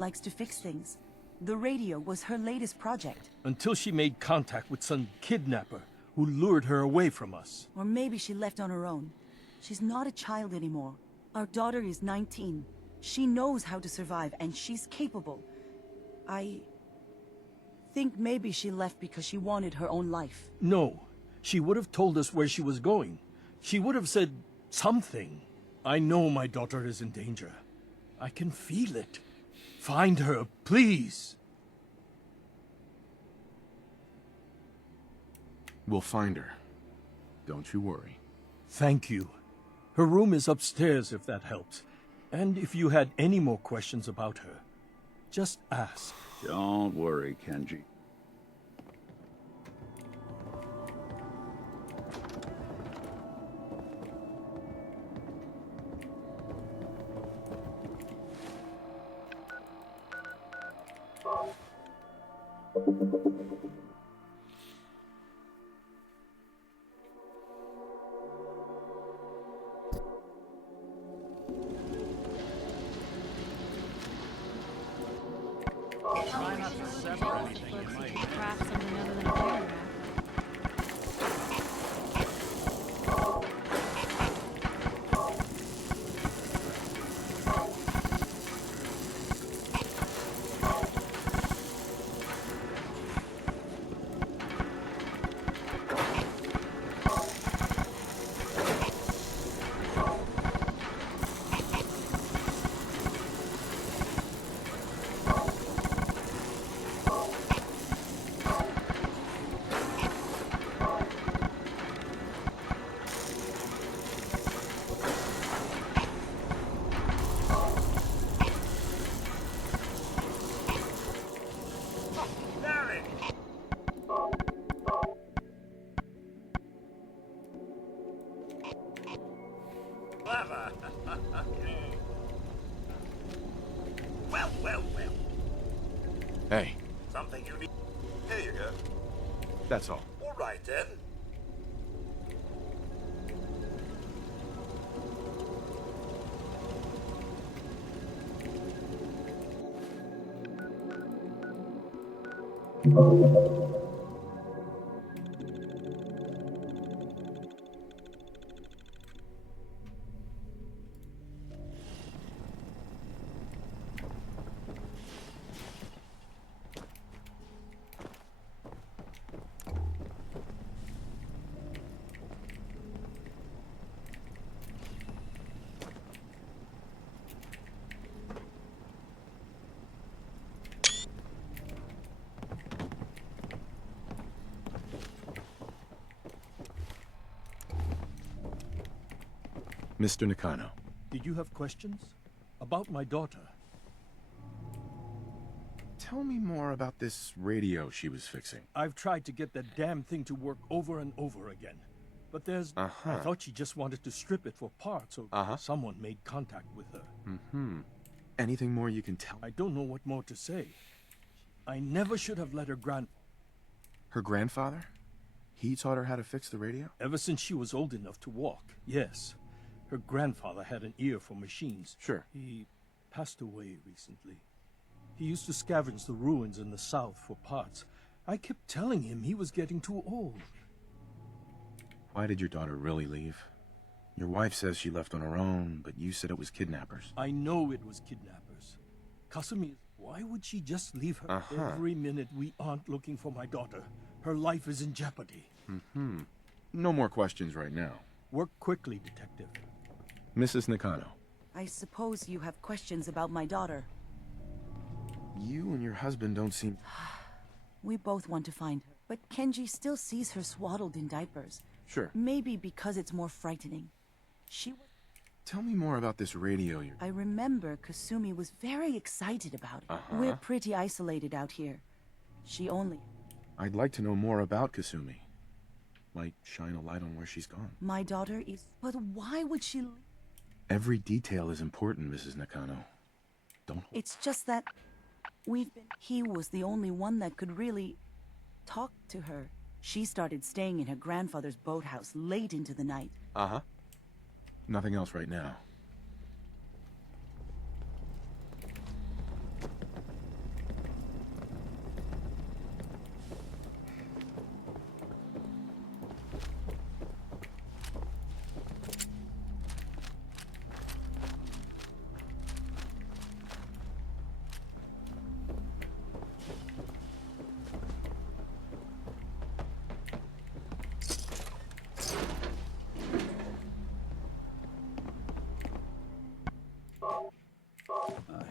likes to fix things. The radio was her latest project. Until she made contact with some kidnapper who lured her away from us. Or maybe she left on her own. She's not a child anymore. Our daughter is 19. She knows how to survive, and she's capable. I think maybe she left because she wanted her own life. No, she would have told us where she was going. She would have said something. I know my daughter is in danger. I can feel it. Find her, please. We'll find her. Don't you worry. Thank you. Her room is upstairs if that helps. And if you had any more questions about her, just ask. Don't worry, Kenji. Try not to sever anything you might craft something other than a paragraph. Well. Hey, Something you need. Here you go. that's all. All right, then. Mr. Nakano. Did you have questions? About my daughter? Tell me more about this radio she was fixing. I've tried to get that damn thing to work over and over again. But there's... I thought she just wanted to strip it for parts, so someone made contact with her. Anything more you can tell? I don't know what more to say. I never should have let her Her grandfather? He taught her how to fix the radio? Ever since she was old enough to walk, yes. Her grandfather had an ear for machines. Sure. He passed away recently. He used to scavenge the ruins in the south for parts. I kept telling him he was getting too old. Why did your daughter really leave? Your wife says she left on her own, but you said it was kidnappers. I know it was kidnappers. Kasumi, why would she just leave her? Every minute we aren't looking for my daughter, her life is in jeopardy. No more questions right now. Work quickly, Detective. Mrs. Nakano, I suppose you have questions about my daughter. you and your husband don't seem... We both want to find her, but Kenji still sees her swaddled in diapers. Sure. Maybe because it's more frightening. Tell me more about this radio you're... I remember Kasumi was very excited about it. We're pretty isolated out here. I'd like to know more about Kasumi. Might shine a light on where she's gone. My daughter is... But why would she... Every detail is important, Mrs. Nakano. Don't... It's just that... He was the only one that could really... talk to her. She started staying in her grandfather's boathouse late into the night. Nothing else right now.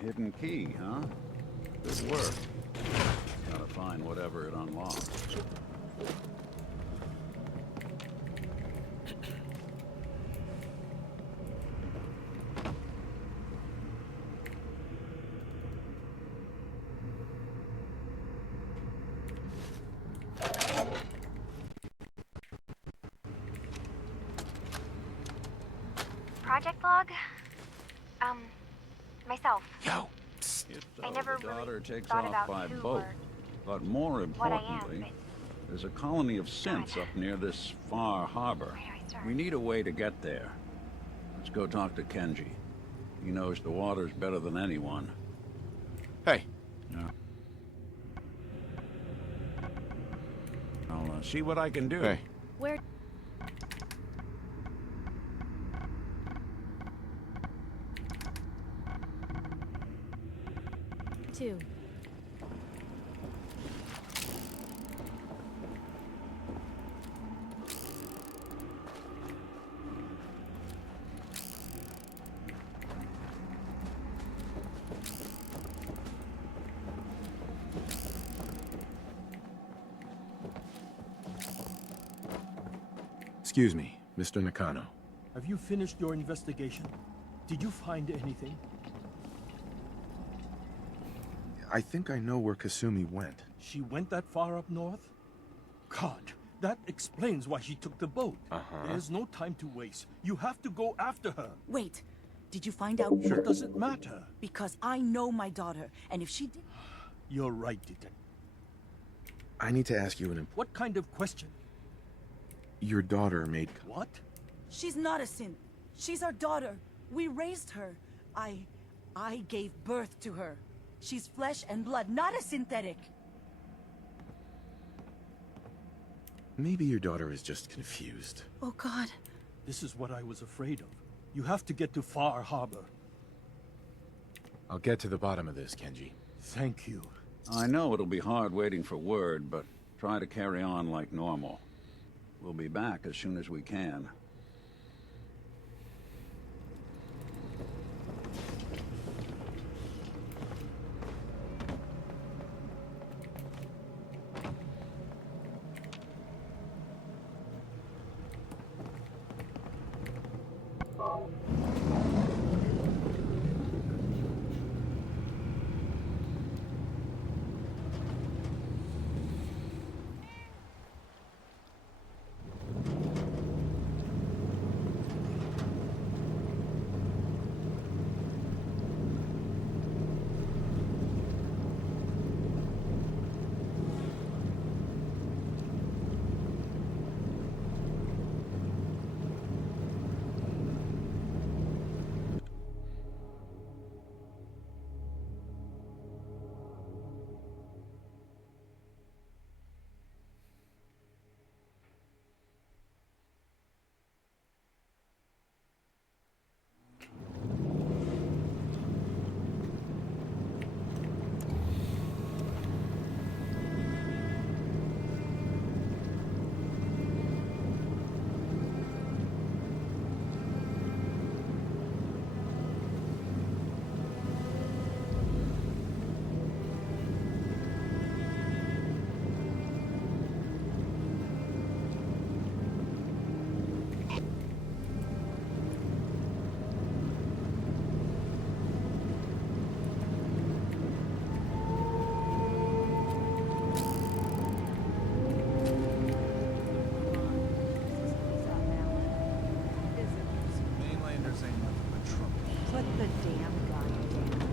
hidden key, huh? Good work. Gotta find whatever it unlocks. Project log? Myself. Yo. If so, I never the daughter really takes thought off about by who boat. or But more what I am, importantly, but there's a colony of synths up near this far harbor. where do I start? We need a way to get there. Let's go talk to Kenji. He knows the waters better than anyone. Hey. Yeah. I'll see what I can do. Hey. Where? Two. Excuse me, Mr. Nakano. Have you finished your investigation? Did you find anything? I think I know where Kasumi went. She went that far up north? God, that explains why she took the boat. There's no time to waste. You have to go after her. Wait, did you find out? What does it matter? Because I know my daughter, and if she did... You're right, Detective. I need to ask you an important... What kind of question? Your daughter made... What? She's not a synth. She's our daughter. We raised her. I gave birth to her. She's flesh and blood, not a synthetic. Maybe your daughter is just confused. Oh, God. This is what I was afraid of. You have to get to Far Harbor. I'll get to the bottom of this, Kenji. Thank you. I know it'll be hard waiting for word, but try to carry on like normal. We'll be back as soon as we can. Mainlanders ain't nothing but trouble. Put the damn gun down.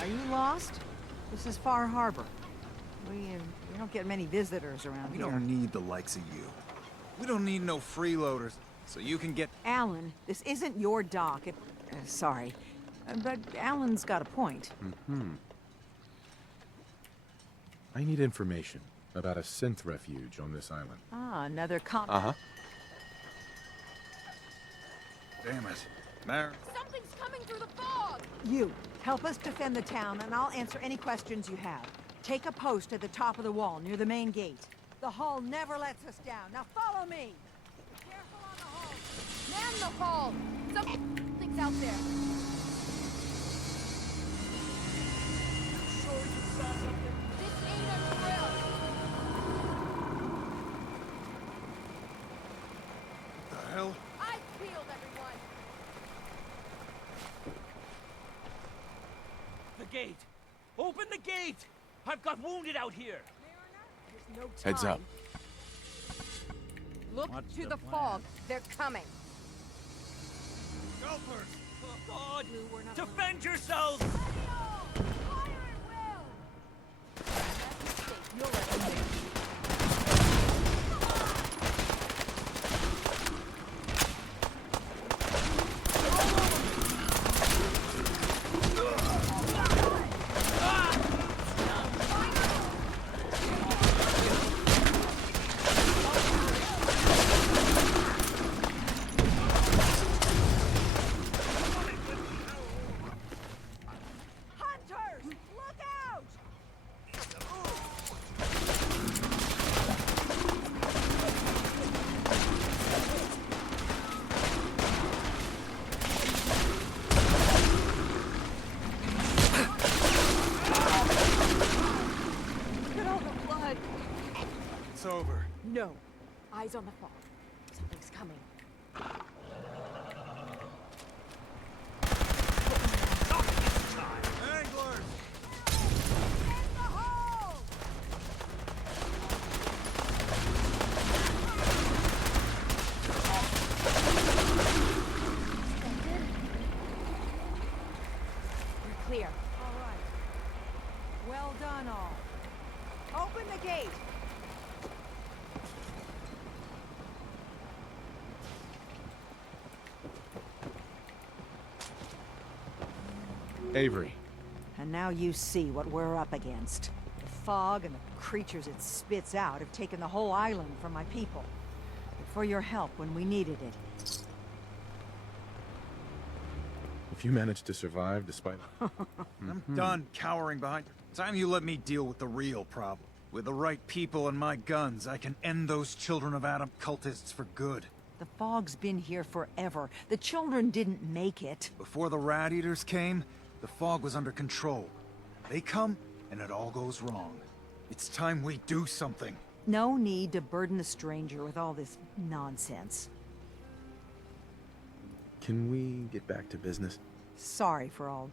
Are you lost? This is Far Harbor. We don't get many visitors around We here. don't need the likes of you. We don't need no freeloaders, so you can get... Alan, this isn't your dock. Sorry. But Alan's got a point. I need information about a synth refuge on this island. Ah, another Damn it. Mar... Something's coming through the fog! You, help us defend the town, and I'll answer any questions you have. Take a post at the top of the wall, near the main gate. The hull never lets us down. Now follow me! Be careful on the hull! Man the hull! Something's out there. This ain't a drill. The hell? I peeled everyone. The gate! Open the gate! I've got wounded out here! There's no time. Heads up. Look What's to the the plan? fog. They're coming. Go first! Oh, God! Blue, we're not Defend yourselves! You'll let them do. Hunters! Look out! Look at all the blood. It's over. No. Eyes on the fog. Something's coming. Anglers! In the hole! We're clear. All right. Well done, all. Open the gate! Avery. And now you see what we're up against. The fog and the creatures it spits out have taken the whole island from my people. But for your help when we needed it. If you managed to survive despite... I'm done cowering behind. Time you let me deal with the real problem. With the right people and my guns, I can end those Children of Adam cultists for good. The fog's been here forever. The children didn't make it. Before the Rat Eaters came, the fog was under control. They come, and it all goes wrong. It's time we do something. No need to burden the stranger with all this nonsense. Can we get back to business? Sorry for all.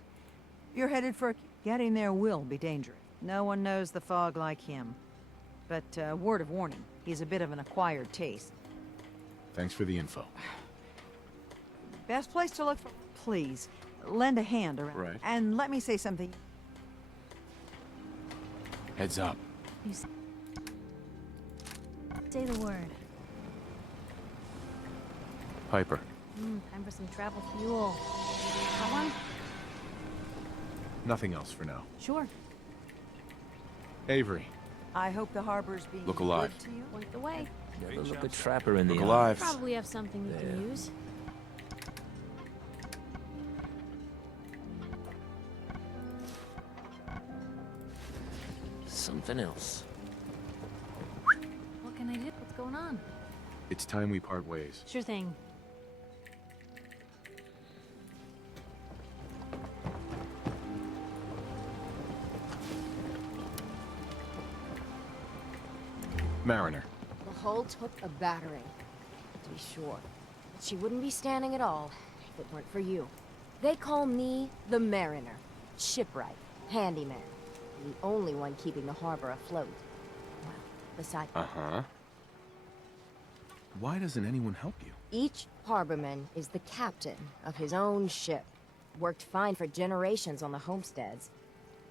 You're headed for... Getting there will be dangerous. No one knows the fog like him. But, word of warning, he's a bit of an acquired taste. Thanks for the info. Best place to look for... Please, lend a hand around. Right. And let me say something. Heads up. Say the word. Piper. Time for some travel fuel. Got one? Nothing else for now. Sure. Avery. I hope the harbor's being Look alive. good to you. Point the way. Never look a trapper in the Look eye. alive. Probably have something we can use. Something else. What can I do? What's going on? It's time we part ways. Sure thing. Mariner. The hull took a battering, to be sure. But she wouldn't be standing at all if it weren't for you. They call me the Mariner. Shipwright. Handyman. The only one keeping the harbor afloat. Well, besides... Uh-huh. Why doesn't anyone help you? Each harborman is the captain of his own ship. Worked fine for generations on the homesteads.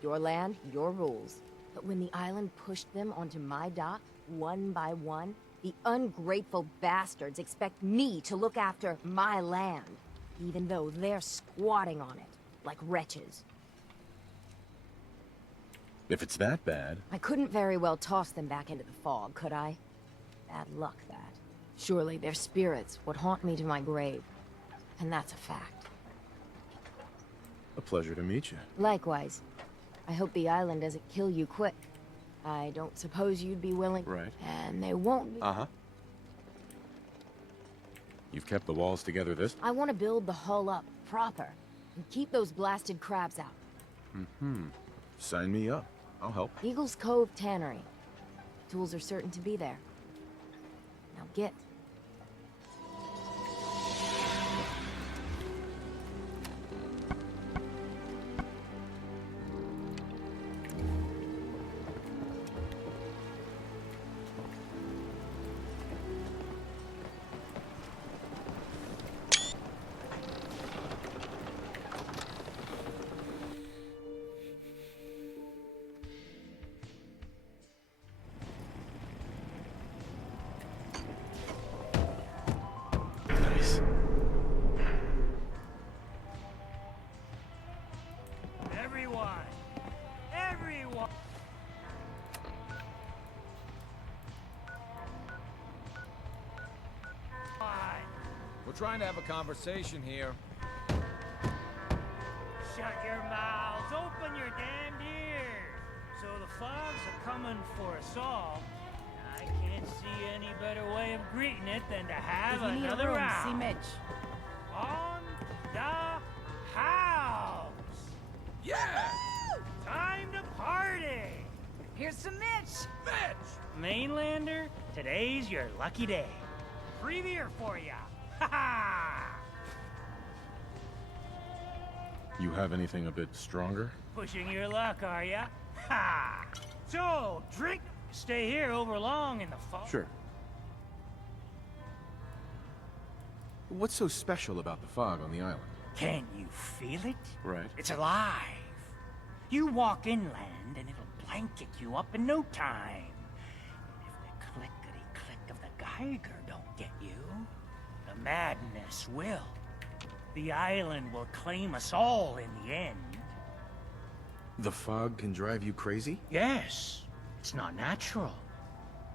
Your land, your rules. But when the island pushed them onto my dock, one by one, the ungrateful bastards expect me to look after my land, even though they're squatting on it, like wretches. If it's that bad... I couldn't very well toss them back into the fog, could I? Bad luck, that. Surely their spirits would haunt me to my grave. And that's a fact. A pleasure to meet you. Likewise. I hope the island doesn't kill you quick. I don't suppose you'd be willing... Right. And they won't be... Uh-huh. You've kept the walls together this... I want to build the hull up, proper, and keep those blasted crabs out. Mm-hmm. Sign me up. I'll help. Eagle's Cove Tannery. Tools are certain to be there. Now get. Nice. Everyone! We're trying to have a conversation here. Shut your mouths, open your damned ears. So the fogs are coming for us all. I can't see any better way of greeting it than to have If you need a another room, round. see Mitch. On the house! Yeah! Time to party! Here's some Mitch! Mitch! Mainlander, today's your lucky day. Free beer for ya! Ha ha! You have anything a bit stronger? Pushing your luck, are ya? Ha! So, drink. Stay here over long in the fall. Sure. What's so special about the fog on the island? Can you feel it? Right. It's alive. You walk inland and it'll blanket you up in no time. And if the clickety-click of the Geiger don't get you, the madness will. The island will claim us all in the end. The fog can drive you crazy? Yes, it's not natural.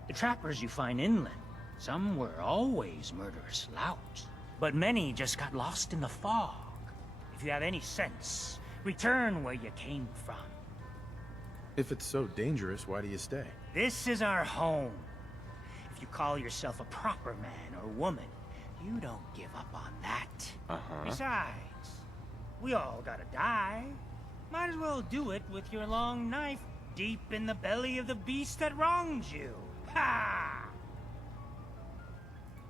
The trappers you find inland, some were always murderous louts, but many just got lost in the fog. If you have any sense, return where you came from. If it's so dangerous, why do you stay? This is our home. If you call yourself a proper man or woman, you don't give up on that. Uh-huh. Besides, we all gotta die. Might as well do it with your long knife deep in the belly of the beast that wronged you. Ha!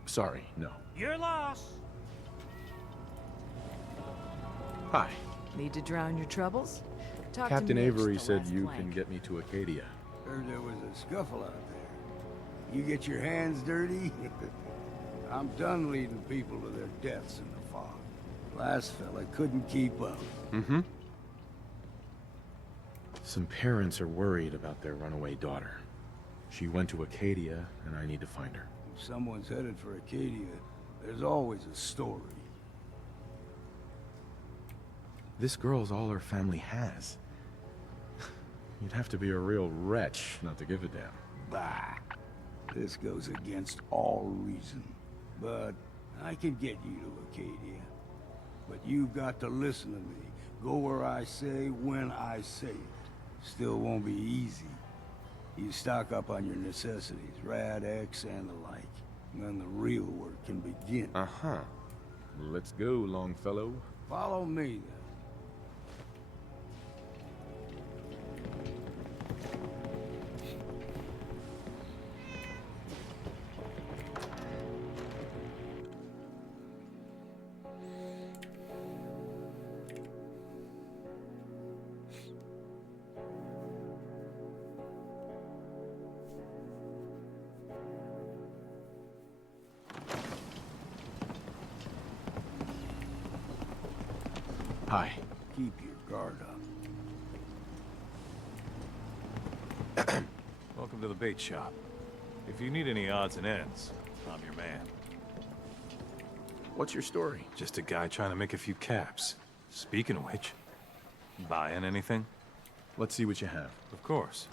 Sorry, no. Your loss. Hi. Need to drown your troubles? Talk to Captain Mitch, Avery the said last you flank. can get me to Acadia. Heard there was a scuffle out there. You get your hands dirty? I'm done leading people to their deaths in the fog. Last fella couldn't keep up. Mm-hmm. Some parents are worried about their runaway daughter. She went to Acadia, and I need to find her. If someone's headed for Acadia, there's always a story. This girl's all her family has. You'd have to be a real wretch not to give a damn. Bah. This goes against all reason. But I can get you to Acadia. But you've got to listen to me. Go where I say, when I say it. Still won't be easy. You stock up on your necessities, Rad-X and the like. And then the real work can begin. Uh-huh. Let's go, Longfellow. Follow me, then. Hi. Keep your guard up. Welcome to the bait shop. If you need any odds and ends, I'm your man. What's your story? Just a guy trying to make a few caps. Speaking of which, buying anything? Let's see what you have. Of course.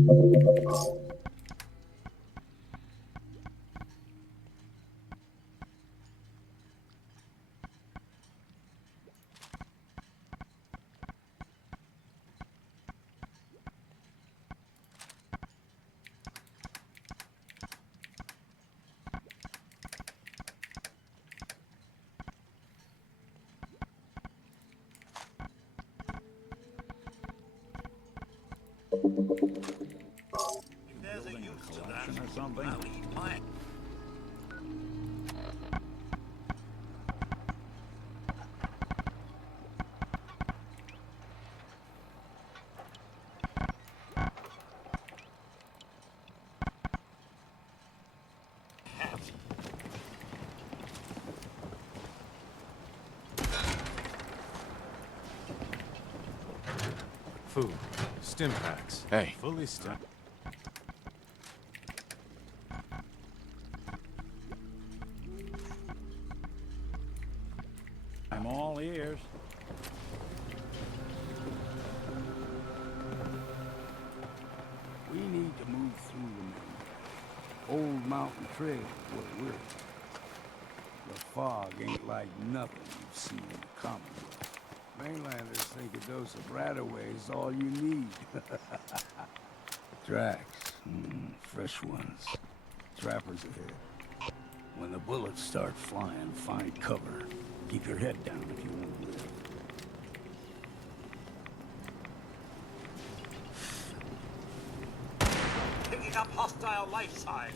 If there's a use to that, Collection or something? I'll eat my... Food. Stim packs. Hey. Fully stocked. I'm all ears. We need to move through the main. Old Mountain Trail is where we're at. The fog ain't like nothing you've seen in the Commonwealth. Mainlanders think a dose of Radaway is all you need. Tracks. Fresh ones. Trappers ahead. When the bullets start flying, find cover. Keep your head down if you want to live. Picking up hostile life signs.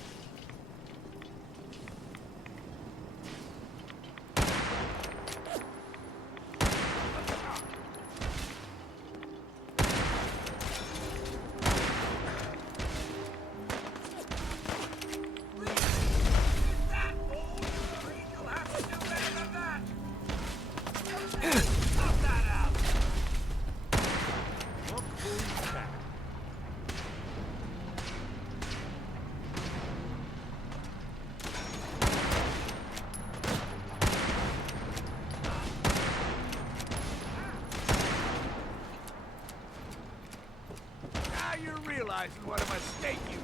Realizing what a mistake you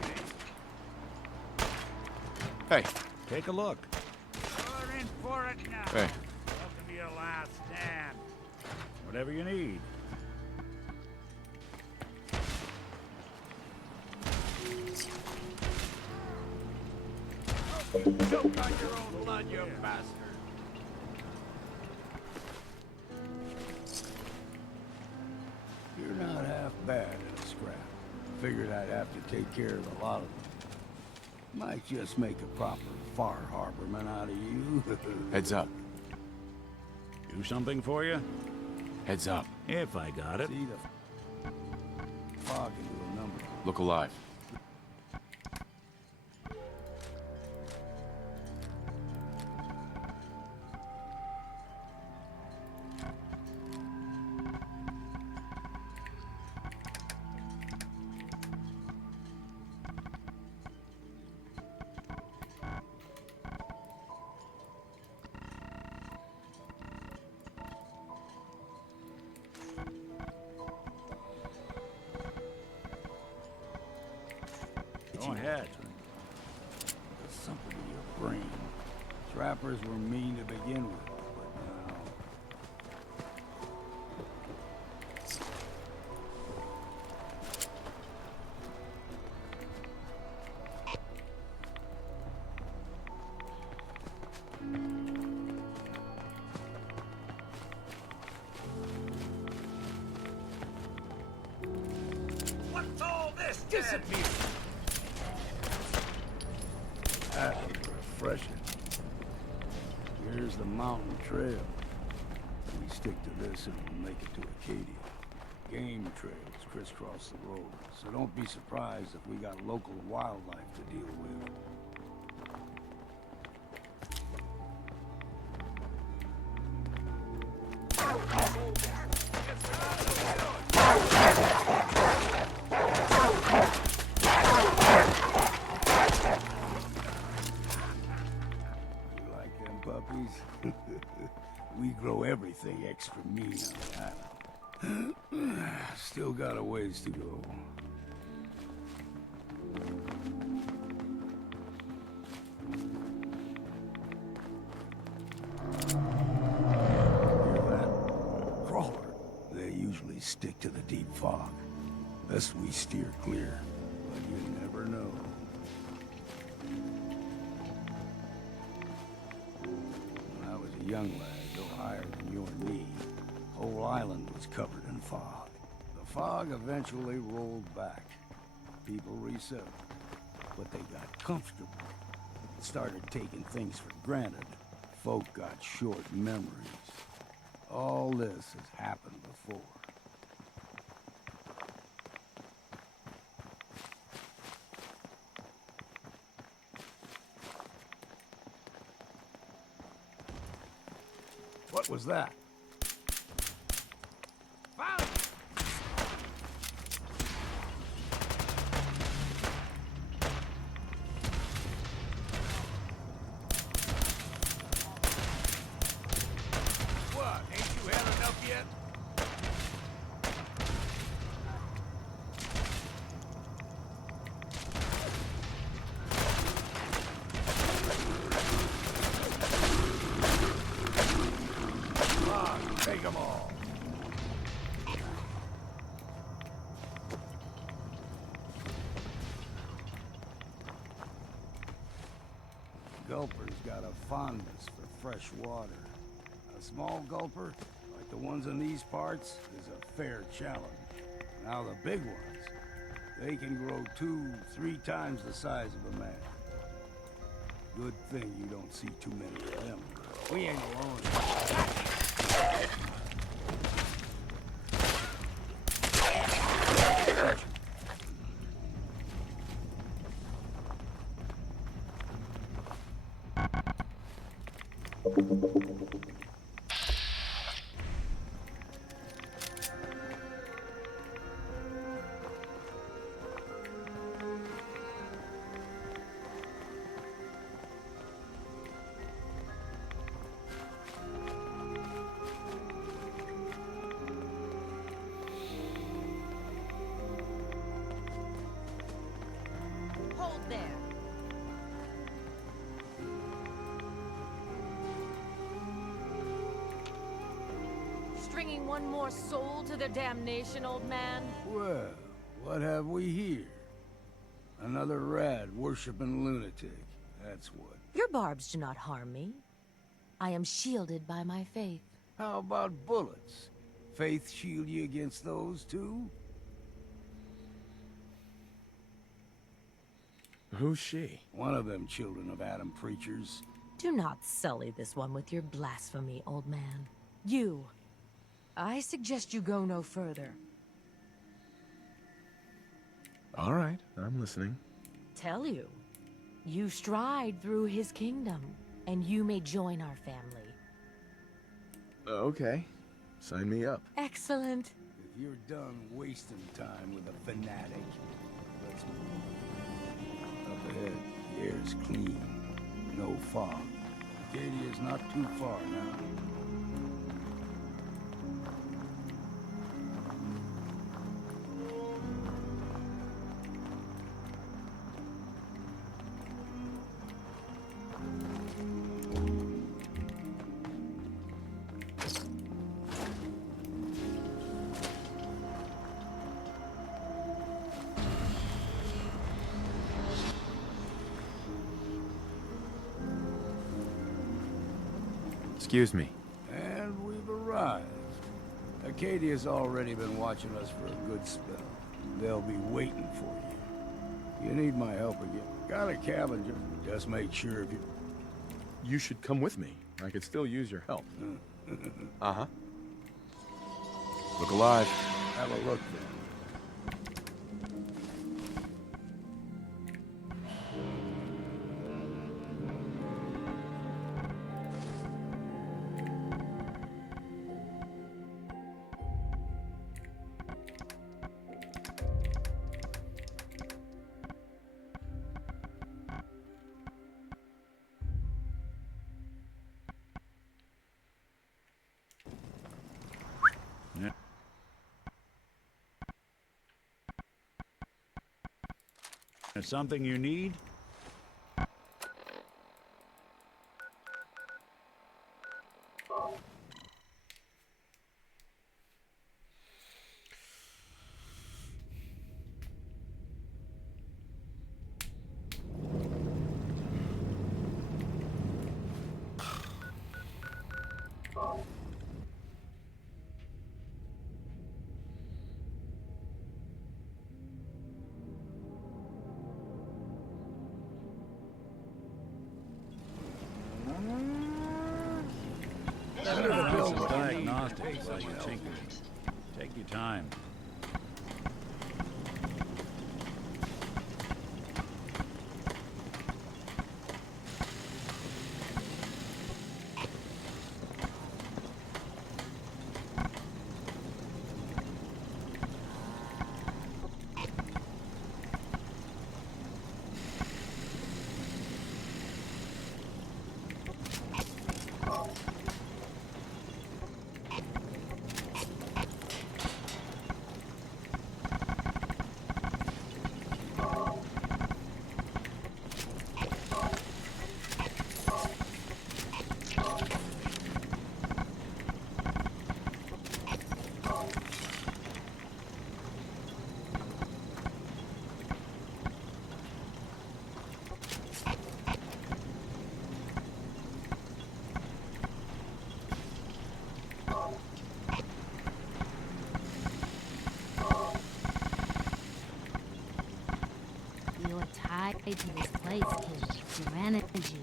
made. Hey. Take a look. We're in for it now. Hey. Welcome to your last stand. Whatever you need. Choke on your own blood, you bastard. You're not half bad in a scrap. Figured I'd have to take care of a lot of them. Might just make a proper Far Harborman out of you. Heads up. Do something for you? Heads up. If I got it. See the fog into a number. Look alive. Go ahead. There's something in your brain. Trappers were mean to begin with, but now... What's all this? Disappear. That was refreshing. Here's the mountain trail. We stick to this and we'll make it to Acadia. Game trails crisscross the road, so don't be surprised if we got local wildlife to deal with. You like them puppies? We grow everything extra mean on the island. Still got a ways to go. always stick to the deep fog. Best we steer clear, but you never know. When I was a young lad, no higher than your knee, the whole island was covered in fog. The fog eventually rolled back. People resettled, but they got comfortable. Started taking things for granted. Folk got short memories. All this has happened before. What was that? Found it! What? Ain't you had enough yet? Come on, take them all. Gulper's got a fondness for fresh water. A small gulper, like the ones in these parts, is a fair challenge. Now the big ones, they can grow 2-3 times the size of a man. Good thing you don't see too many of them. We ain't alone. Hold there. Stringing one more soul to their damnation, old man? Well, what have we here? Another rad worshipping lunatic. That's what. Your barbs do not harm me. I am shielded by my faith. How about bullets? Faith shield you against those too? Who's she? One of them children of Adam preachers. Do not sully this one with your blasphemy, old man. You. I suggest you go no further. All right, I'm listening. Tell you. You stride through his kingdom, and you may join our family. Okay, sign me up. Excellent. If you're done wasting time with a fanatic, let's move. Up ahead, the air's clean. No fog. Acadia's not too far now. Excuse me. And we've arrived. Acadia's already been watching us for a good spell. They'll be waiting for you. You need my help again. Got a cabin, just make sure if you... You should come with me. I could still use your help. Uh-huh. Look alive. Have a look then. Something you need? exhausted while you're tinkering. Take your time. You're tied to this place, kid. Your energy.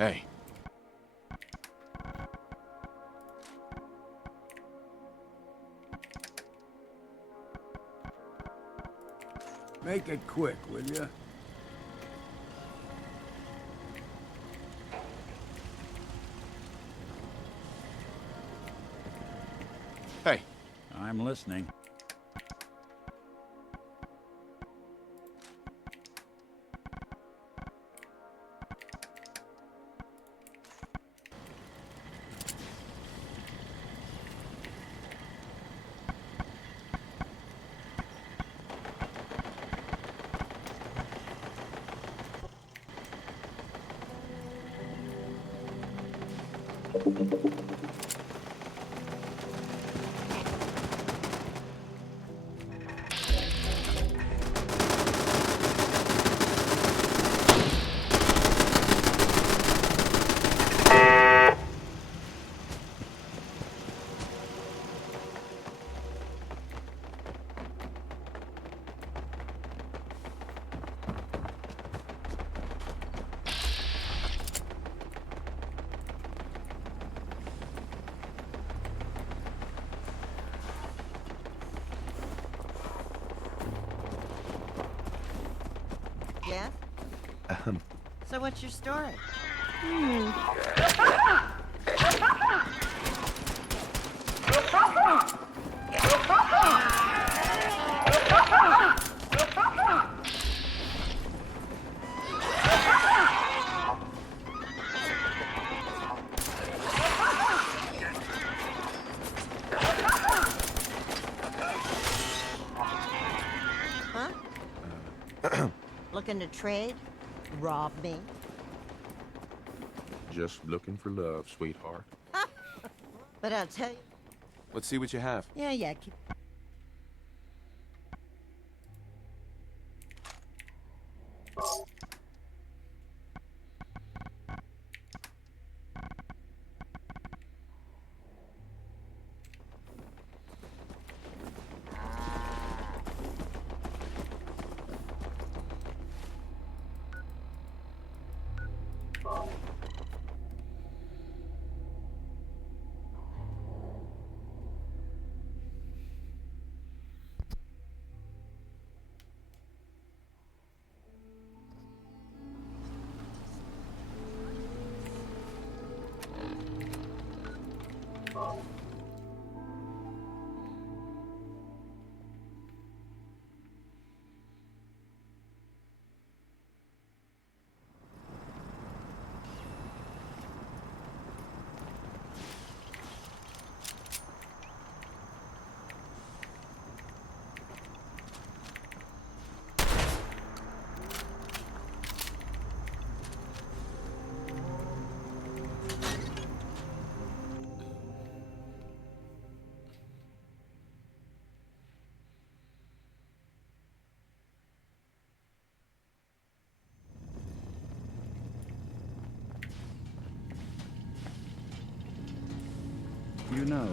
Hey. Make it quick, will you? Hey. I'm listening. So what's your story? Looking to trade? Rob me? Just looking for love, sweetheart. But I'll tell you... Let's see what you have. Yeah, keep... You know,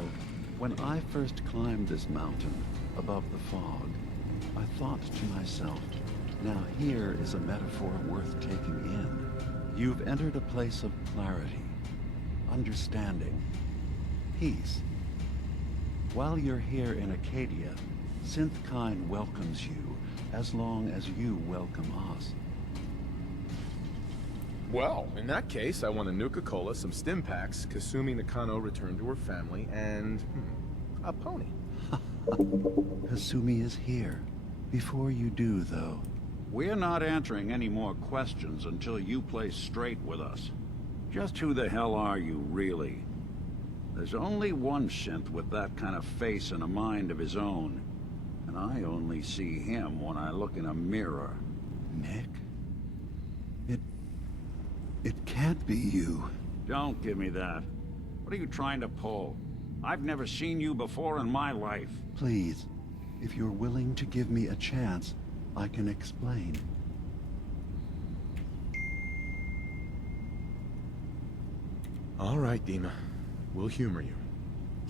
when I first climbed this mountain above the fog, I thought to myself, now here is a metaphor worth taking in. You've entered a place of clarity, understanding, peace. While you're here in Acadia, Synthkind welcomes you as long as you welcome us. Well, in that case, I want a Nuka-Cola, some stim packs, Kasumi Nakano returned to her family, and, a pony. Kasumi is here. Before you do, though... We're not answering any more questions until you play straight with us. Just who the hell are you, really? There's only one synth with that kind of face and a mind of his own. And I only see him when I look in a mirror. Nick? It can't be you. Don't give me that. What are you trying to pull? I've never seen you before in my life. Please, if you're willing to give me a chance, I can explain. All right, Dima. We'll humor you.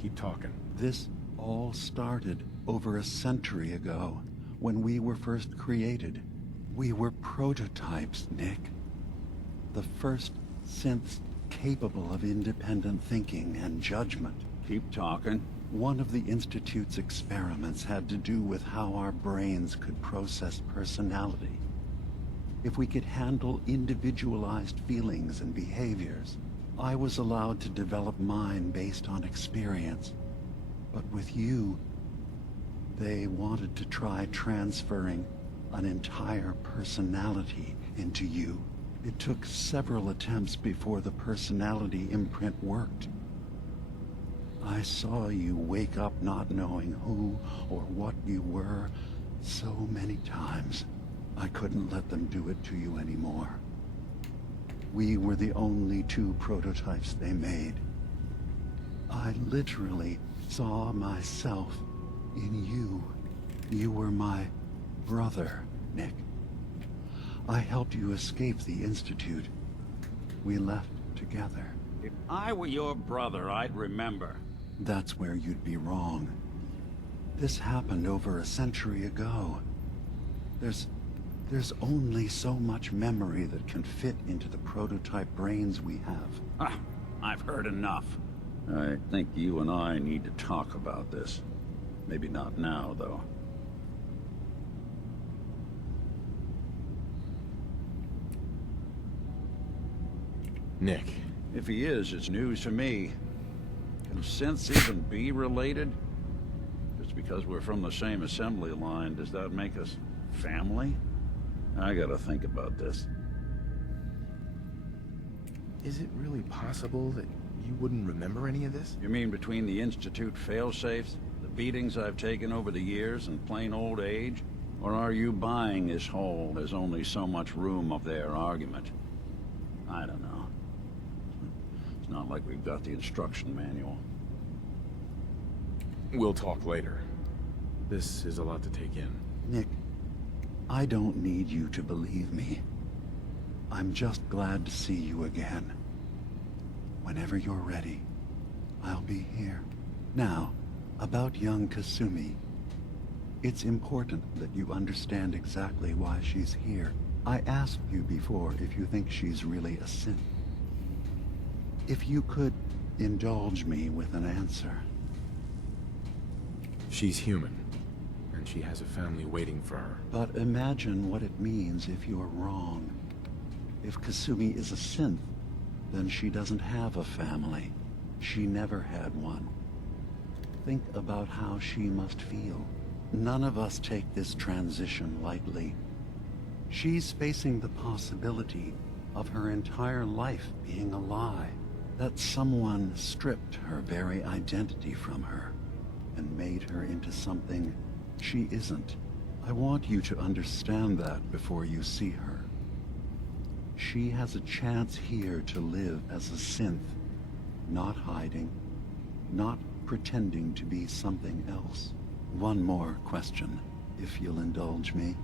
Keep talking. This all started over a century ago, when we were first created. We were prototypes, Nick. The first synths capable of independent thinking and judgment. Keep talking. One of the Institute's experiments had to do with how our brains could process personality. If we could handle individualized feelings and behaviors, I was allowed to develop mine based on experience. But with you, they wanted to try transferring an entire personality into you. It took several attempts before the personality imprint worked. I saw you wake up not knowing who or what you were so many times. I couldn't let them do it to you anymore. We were the only two prototypes they made. I literally saw myself in you. You were my brother, Nick. I helped you escape the Institute. We left together. If I were your brother, I'd remember. That's where you'd be wrong. This happened over a century ago. There's only so much memory that can fit into the prototype brains we have. I've heard enough. I think you and I need to talk about this. Maybe not now, though. Nick. If he is, it's news to me. Can synths even be related? Just because we're from the same assembly line, does that make us family? I gotta think about this. Is it really possible that you wouldn't remember any of this? You mean between the Institute failsafes, the beatings I've taken over the years, and plain old age? Or are you buying this whole "there's only so much room" of their argument? I don't know. It's not like we've got the instruction manual. We'll talk later. This is a lot to take in. Nick, I don't need you to believe me. I'm just glad to see you again. Whenever you're ready, I'll be here. Now, about young Kasumi. It's important that you understand exactly why she's here. I asked you before if you think she's really a synth. If you could indulge me with an answer. She's human, and she has a family waiting for her. But imagine what it means if you're wrong. If Kasumi is a synth, then she doesn't have a family. She never had one. Think about how she must feel. None of us take this transition lightly. She's facing the possibility of her entire life being a lie. That someone stripped her very identity from her and made her into something she isn't. I want you to understand that before you see her. She has a chance here to live as a synth, not hiding, not pretending to be something else. One more question, if you'll indulge me.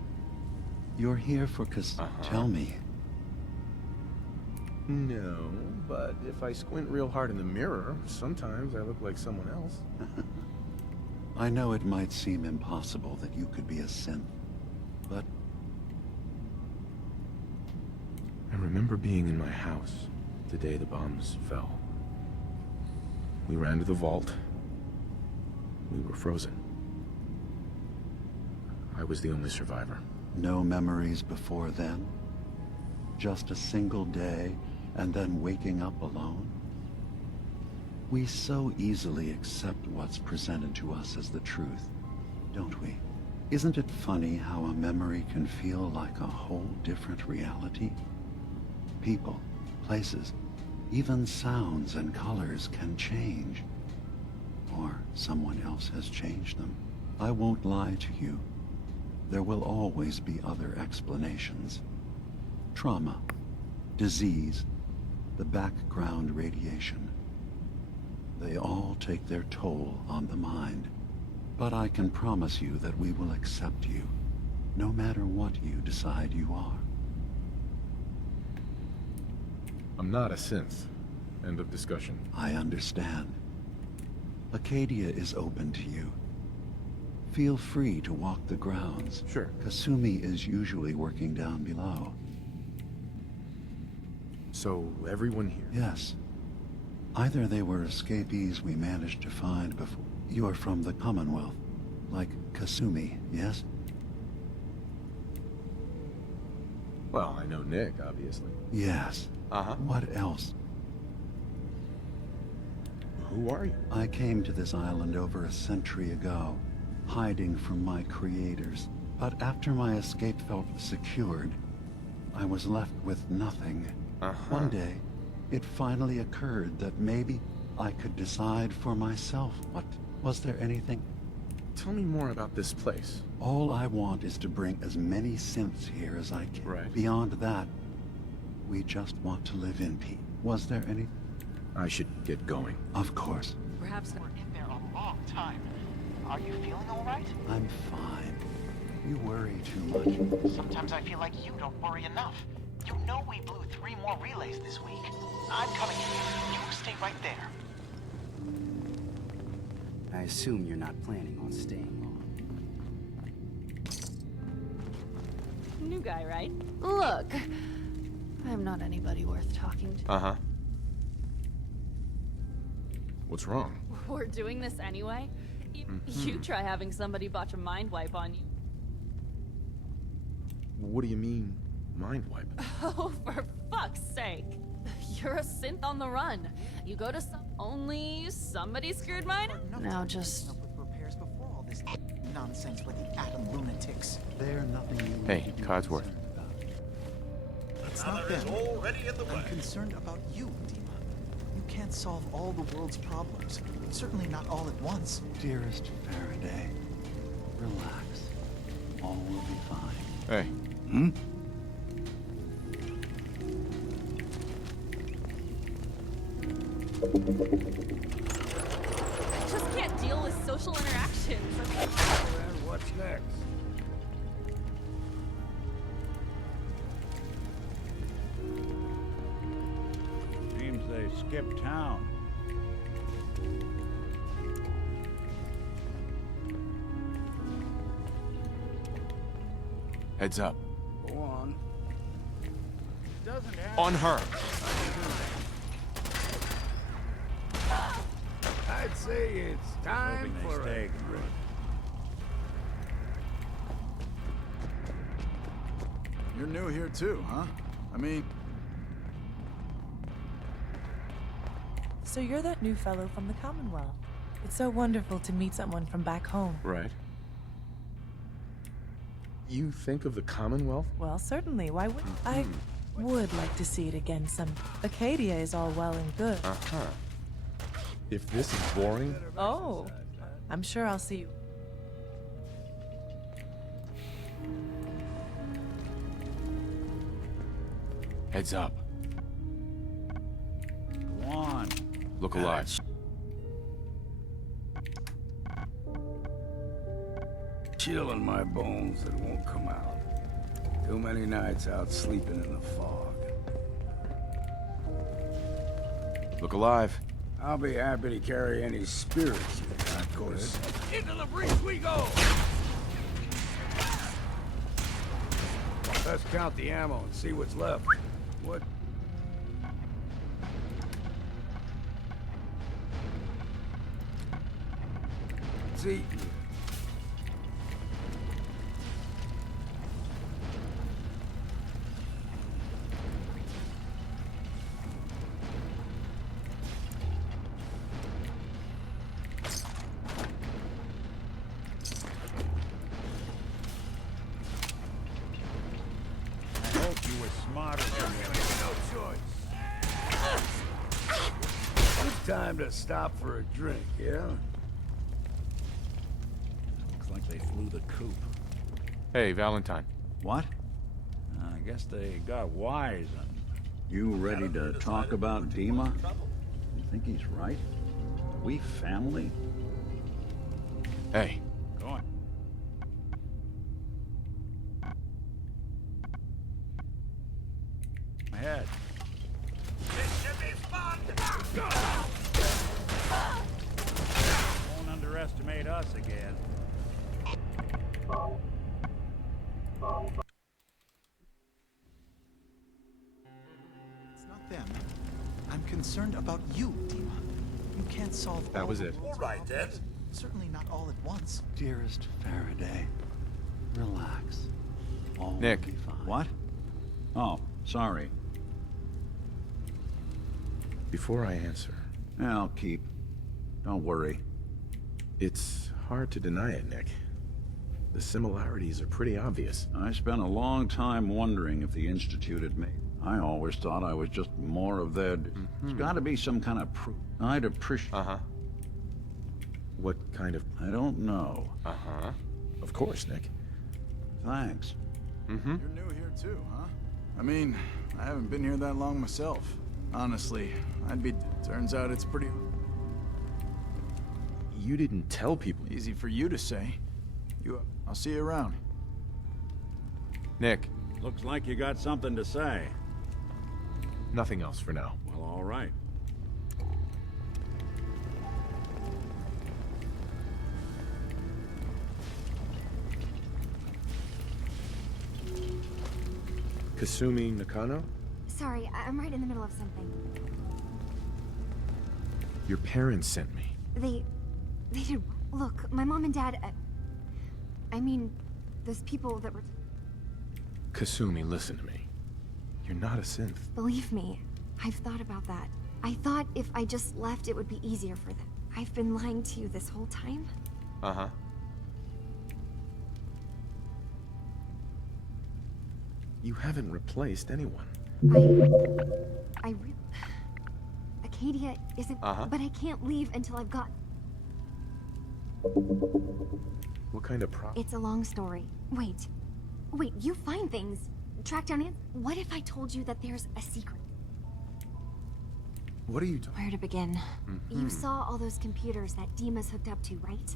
You're here for Tell me. No, but if I squint real hard in the mirror, sometimes I look like someone else. I know it might seem impossible that you could be a synth, but... I remember being in my house the day the bombs fell. We ran to the vault. We were frozen. I was the only survivor. No memories before then? Just a single day, and then waking up alone? We so easily accept what's presented to us as the truth, don't we? Isn't it funny how a memory can feel like a whole different reality? People, places, even sounds and colors can change. Or someone else has changed them. I won't lie to you. There will always be other explanations. Trauma, disease, the background radiation. They all take their toll on the mind. But I can promise you that we will accept you, no matter what you decide you are. I'm not a synth. End of discussion. I understand. Acadia is open to you. Feel free to walk the grounds. Sure. Kasumi is usually working down below. So, everyone here? Yes. Either they were escapees we managed to find before. You are from the Commonwealth, like Kasumi, yes? Well, I know Nick, obviously. Yes. What else? Who are you? I came to this island over a century ago, hiding from my creators. But after my escape felt secured, I was left with nothing. One day, it finally occurred that maybe I could decide for myself. But was there anything? Tell me more about this place. All I want is to bring as many synths here as I can. Right. Beyond that, we just want to live in peace. Was there any? I should get going. Of course. Perhaps we're in there a long time. Are you feeling all right? I'm fine. You worry too much. Sometimes I feel like you don't worry enough. You know we blew 3 more relays this week. I'm coming in. You stay right there. I assume you're not planning on staying long. New guy, right? Look, I'm not anybody worth talking to. What's wrong? We're doing this anyway. You try having somebody botch a mind wipe on you. What do you mean, mind wipe? Oh, for fuck's sake. You're a synth on the run. You go to only somebody screwed mine? Now just... repairs before all this nonsense with the atom lunatics. They're nothing you Hey, Codsworth. It's not them. I'm concerned about you, Dima. You can't solve all the world's problems. Certainly not all at once. Dearest Faraday, relax. All will be fine. Hey. Hmm? I just can't deal with social interactions. And what's next? Seems they skipped town. Heads up. Go on. Doesn't have On her. I'd say it's time Hoping they for a stay. drink. You're new here too, huh? I mean... So you're that new fellow from the Commonwealth. It's so wonderful to meet someone from back home. Right. You think of the Commonwealth? Well, certainly. Why would I would like to see it again some. Acadia is all well and good. Uh-huh. If this is boring... Oh, I'm sure I'll see you. Heads up. Go on. Look alive. Chill in my bones that won't come out. Too many nights out sleeping in the fog. Look alive. I'll be happy to carry any spirits you got, of course. Into the breach we go! Let's count the ammo and see what's left. What? It's eating you. I hope you were smarter than me. No choice. It's time to stop for a drink, yeah? Looks like they flew the coop. Hey, Valentine. What? I guess they got wise and... You ready to talk about Dima? You think he's right? We family? Hey. Go on. Ahead. Won't underestimate us again. It's not them. I'm concerned about you, Dima. You can't solve That all was the it. world's problems. Certainly not all at once. Dearest Faraday, relax. All Nick. will be fine. What? Oh, sorry. Before I answer, Yeah, I'll keep. Don't worry. it's hard to deny it, Nick. The similarities are pretty obvious. I spent a long time wondering if the Institute had made. I always thought I was just more of their... There's got to be some kind of proof. I'd appreciate... Uh-huh. What kind of... I don't know. Uh-huh. Of course, Nick. Thanks. Mm-hmm. You're new here too, huh? I mean, I haven't been here that long myself. Honestly, I'd be... Turns out it's pretty... You didn't tell people. Easy for you to say. I'll see you around. Nick. Looks like you got something to say. Nothing else for now. Well, all right. Kasumi Nakano? Sorry, I'm right in the middle of something. Your parents sent me. They did... Look, my mom and dad... I mean, those people that were... Kasumi, listen to me. You're not a synth. Believe me, I've thought about that. I thought if I just left, it would be easier for them. I've been lying to you this whole time. Uh-huh. You haven't replaced anyone. I really... Acadia isn't... Uh-huh. But I can't leave until I've got... What kind of It's a long story. Wait, you find things. Track down it. What if I told you that there's a secret? What are you talking? Where to begin? You saw all those computers that Dima's hooked up to, right?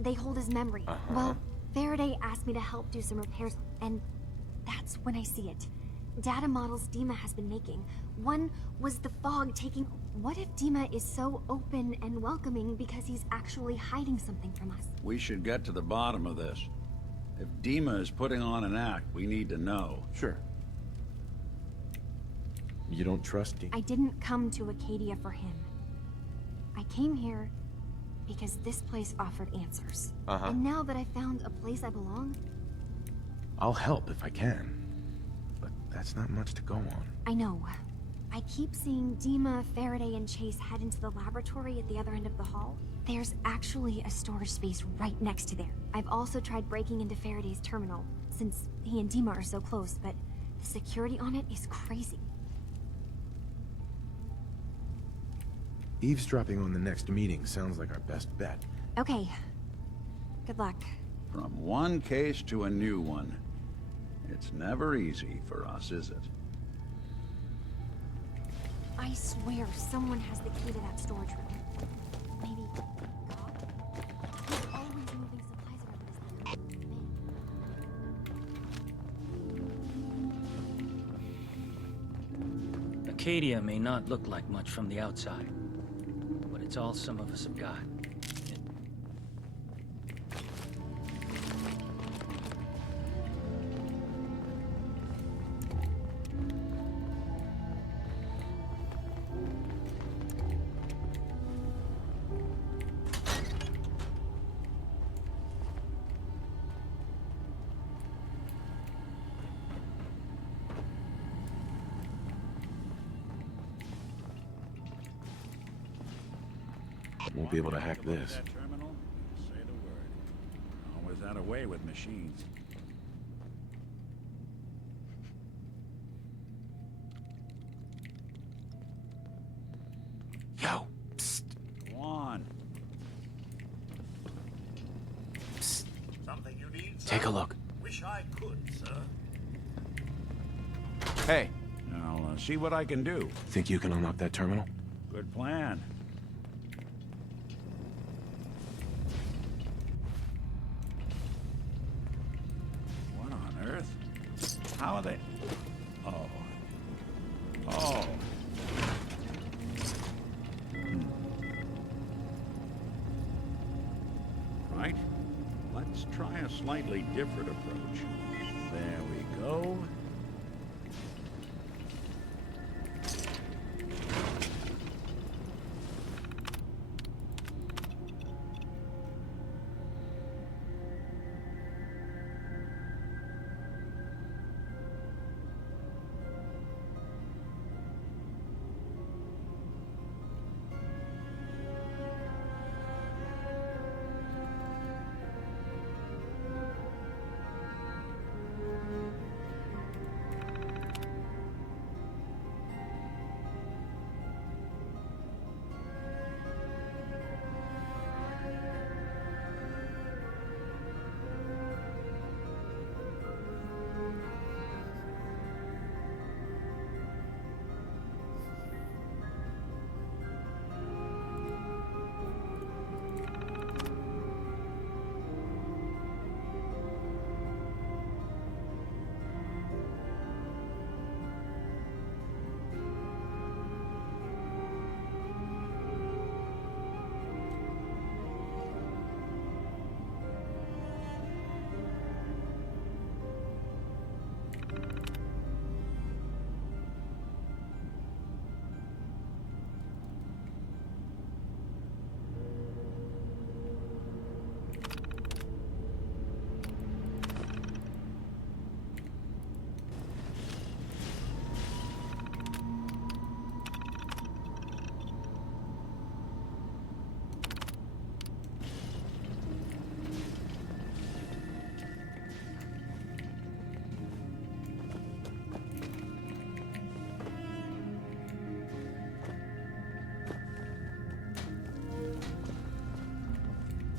They hold his memory. Well, Faraday asked me to help do some repairs, and that's when I see it. Data models Dima has been making. One was the fog taking... What if Dima is so open and welcoming because he's actually hiding something from us? We should get to the bottom of this. If Dima is putting on an act, we need to know. Sure. You don't trust Dima? I didn't come to Acadia for him. I came here because this place offered answers. And now that I found a place I belong... I'll help if I can. But that's not much to go on. I know. I keep seeing Dima, Faraday, and Chase head into the laboratory at the other end of the hall. There's actually a storage space right next to there. I've also tried breaking into Faraday's terminal, since he and Dima are so close, but the security on it is crazy. Eavesdropping on the next meeting sounds like our best bet. Okay. Good luck. From one case to a new one. It's never easy for us, is it? I swear someone has the key to that storage room. Maybe God? He's always moving supplies around this thing. Acadia may not look like much from the outside, but it's all some of us have got. Won't be able to hack this. That terminal? Say the word. Always had a way with machines. Yo, psst. Go on. Psst. Something you need, sir? Take a look. Wish I could, sir. Hey. I'll see what I can do. Think you can unlock that terminal? Good plan. What on earth? How are they? Oh. Oh. Right. Let's try a slightly different approach. There we go.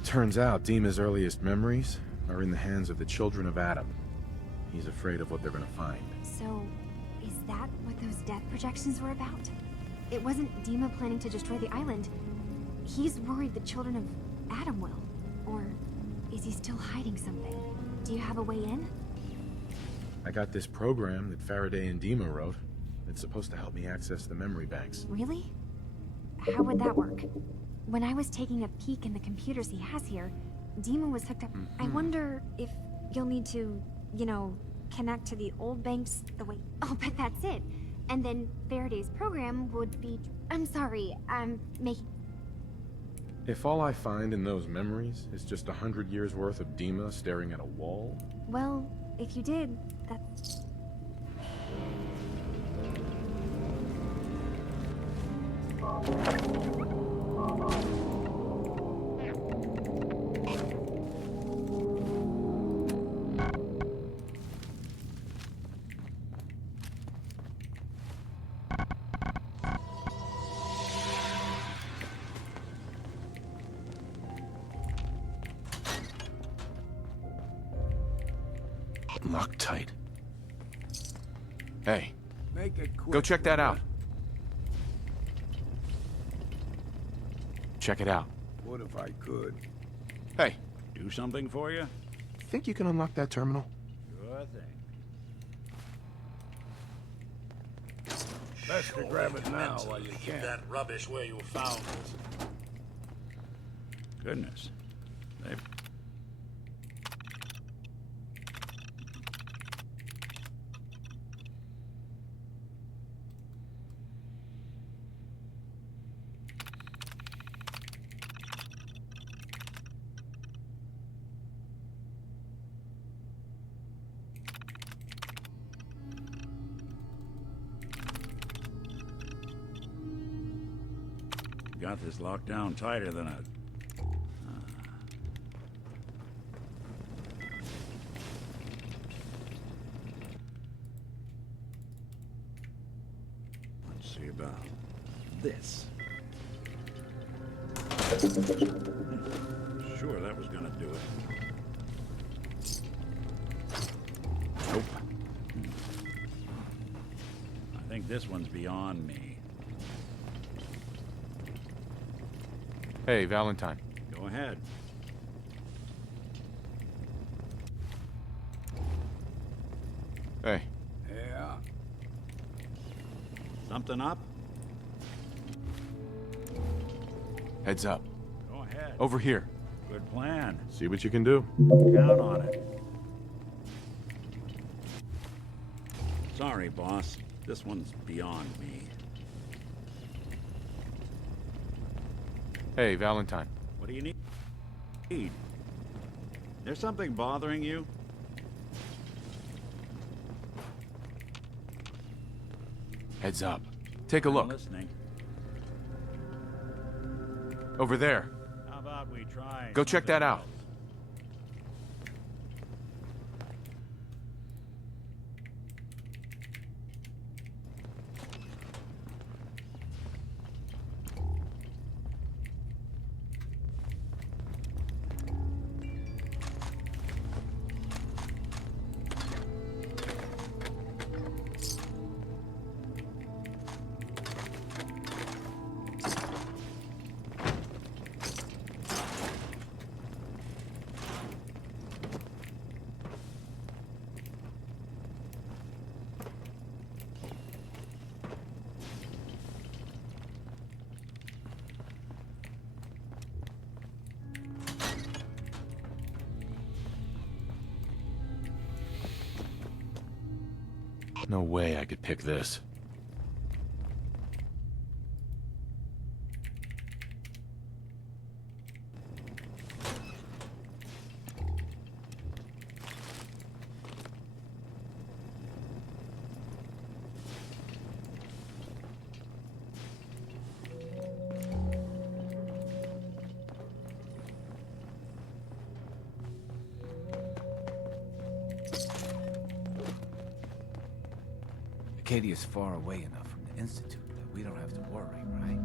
Turns out Dima's earliest memories are in the hands of the children of Adam. He's afraid of what they're gonna find. So, is that what those death projections were about? It wasn't Dima planning to destroy the island. He's worried the children of Adam will. Or is he still hiding something? Do you have a way in? I got this program that Faraday and Dima wrote. It's supposed to help me access the memory banks. Really? How would that work? When I was taking a peek in the computers he has here, Dima was hooked up. I wonder if you'll need to, you know, connect to the old banks the way... Oh, but that's it. And then Faraday's program would be... I'm sorry, I'm making... If all I find in those memories is just 100 years worth of Dima staring at a wall... Well, if you did, that's... Locked tight. Hey, Make it quick. go check that out. Check it out. What if I could? Hey, Do something for you? think you can unlock that terminal? Sure thing. Best to grab it now while you Keep can. that rubbish where you found it. Goodness. They've... got this locked down tighter than a... Let's see about this. Sure, that was gonna do it. Nope. I think this one's beyond me. Hey, Valentine. Go ahead. Hey, Yeah. Something up? heads up. Go ahead. Over here. Good plan. See what you can do. Count on it. Sorry, boss. This one's beyond me. Hey, Valentine. What do you need? There's something bothering you? Heads up. Take a look. I'm listening. Over there. How about we try... Go check that out. No way I could pick this. Acadia's far away enough from the Institute that we don't have to worry, right?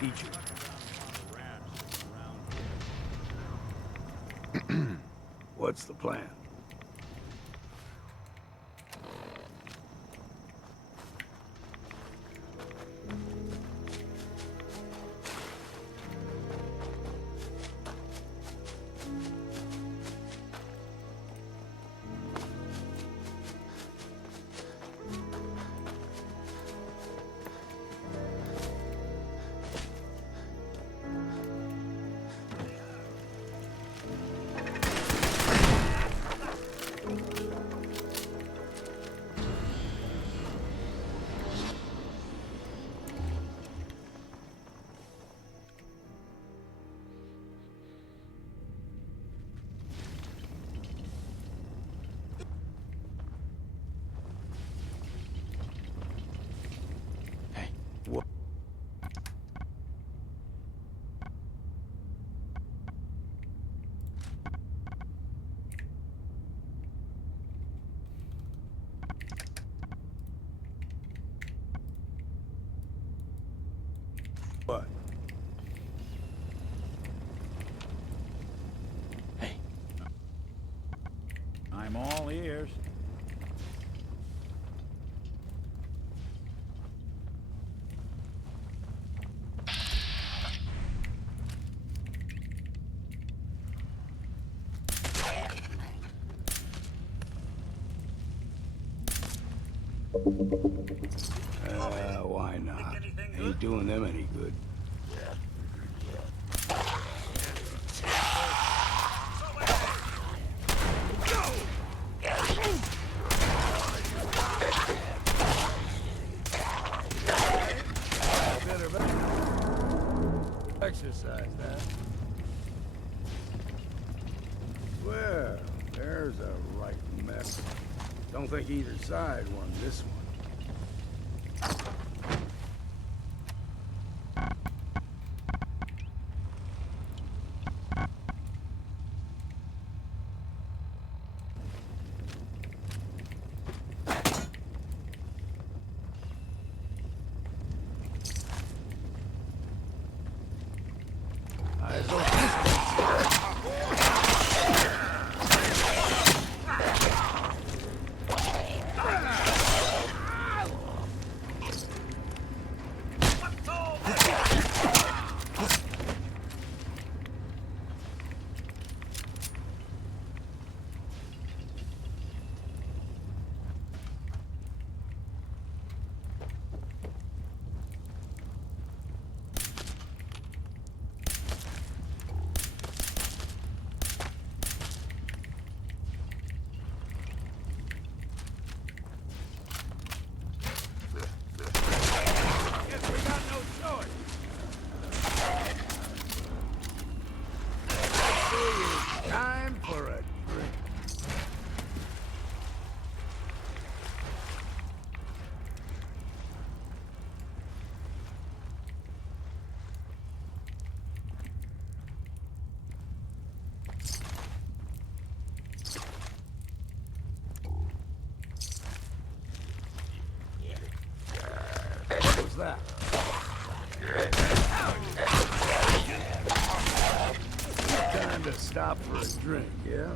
Teacher. What's the plan? What? I'm all ears. Why not? Ain't doing them any good. Exercise, huh? Well, there's a right mess. Don't think either side won this one. Time for a drink. What was that? Time to stop for a drink, yeah?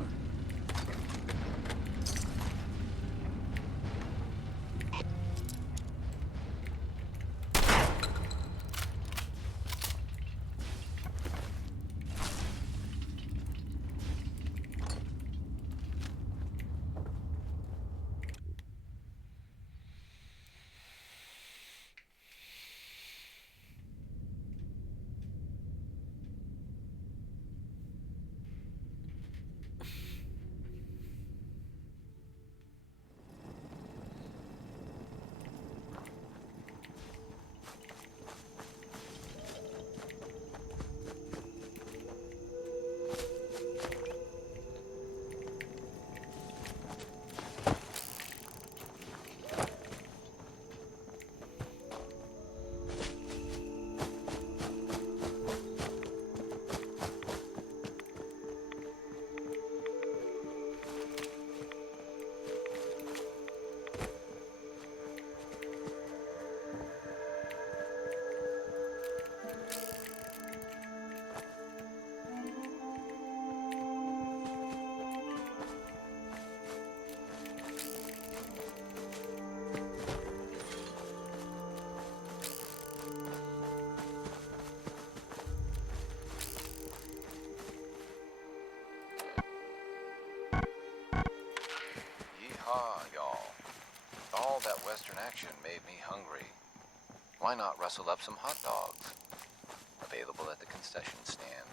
Western action made me hungry. Why not rustle up some hot dogs? Available at the concession stand.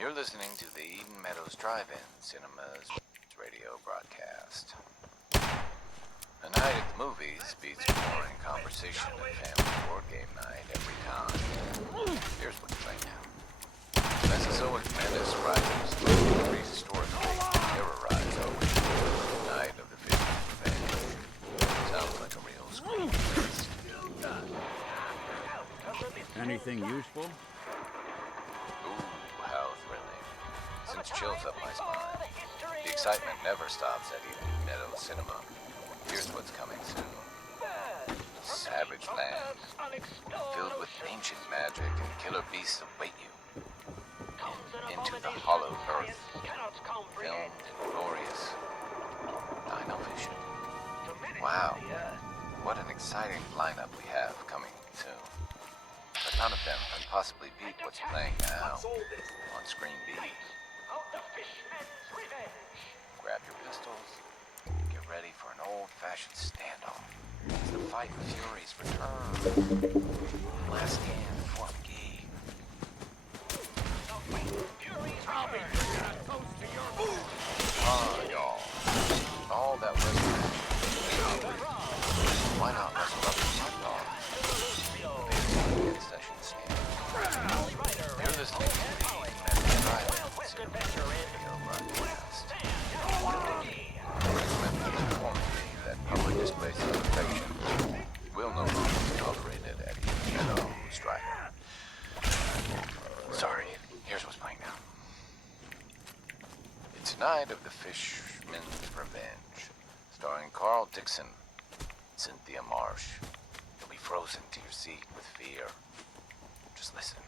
You're listening to the Eden Meadows Drive-In Cinema's radio broadcast. A night at the movies beats boring conversation at family board game night every time. Here's what's playing now. Mesozoic menace rises prehistorically and terrorizes over the night of the Fisherman's Revenge. Sounds like a real scream fest. Anything useful? Ooh, how thrilling. Sends chills up my spine. The excitement never stops at Eden Meadows Cinema. Here's what's coming soon. Savage land, filled with ancient magic and killer beasts await you. Into the hollow earth, filmed in glorious dino vision. Wow, what an exciting lineup we have coming soon. But none of them can possibly beat what's playing now on Screen B. Grab your pistols, get ready for an old-fashioned standoff as the fighting furies return. Last stand before McGee. Y'all. All that was why not wrestle up some hot dogs? Session stand. You're listening to the Drive-In Cinema radio broadcast. Recommend informing me that public displays of affection will no longer be tolerated at Eden Meadows Drive-In. Sorry, here's what's playing now. It's Night of the Fisherman's Revenge, starring Carl Dixon, Cynthia Marsh. You'll be frozen to your seat with fear. Just listen.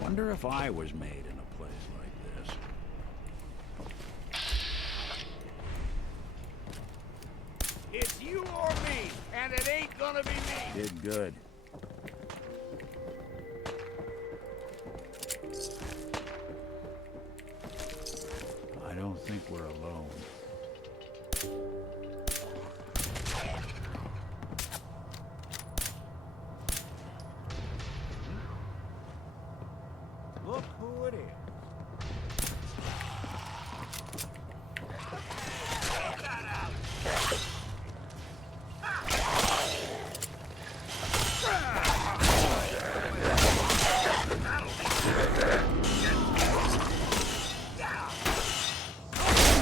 Wonder if I was made in a place like this. It's you or me, and it ain't gonna be me. Did good. I don't think we're alone. Look who it is.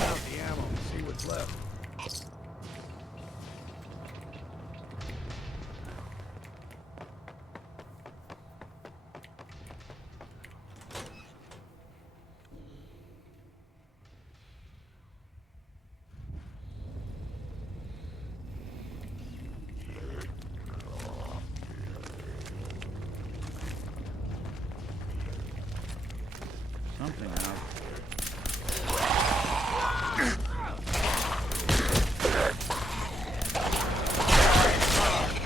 Out the ammo, see what's left. Something out there.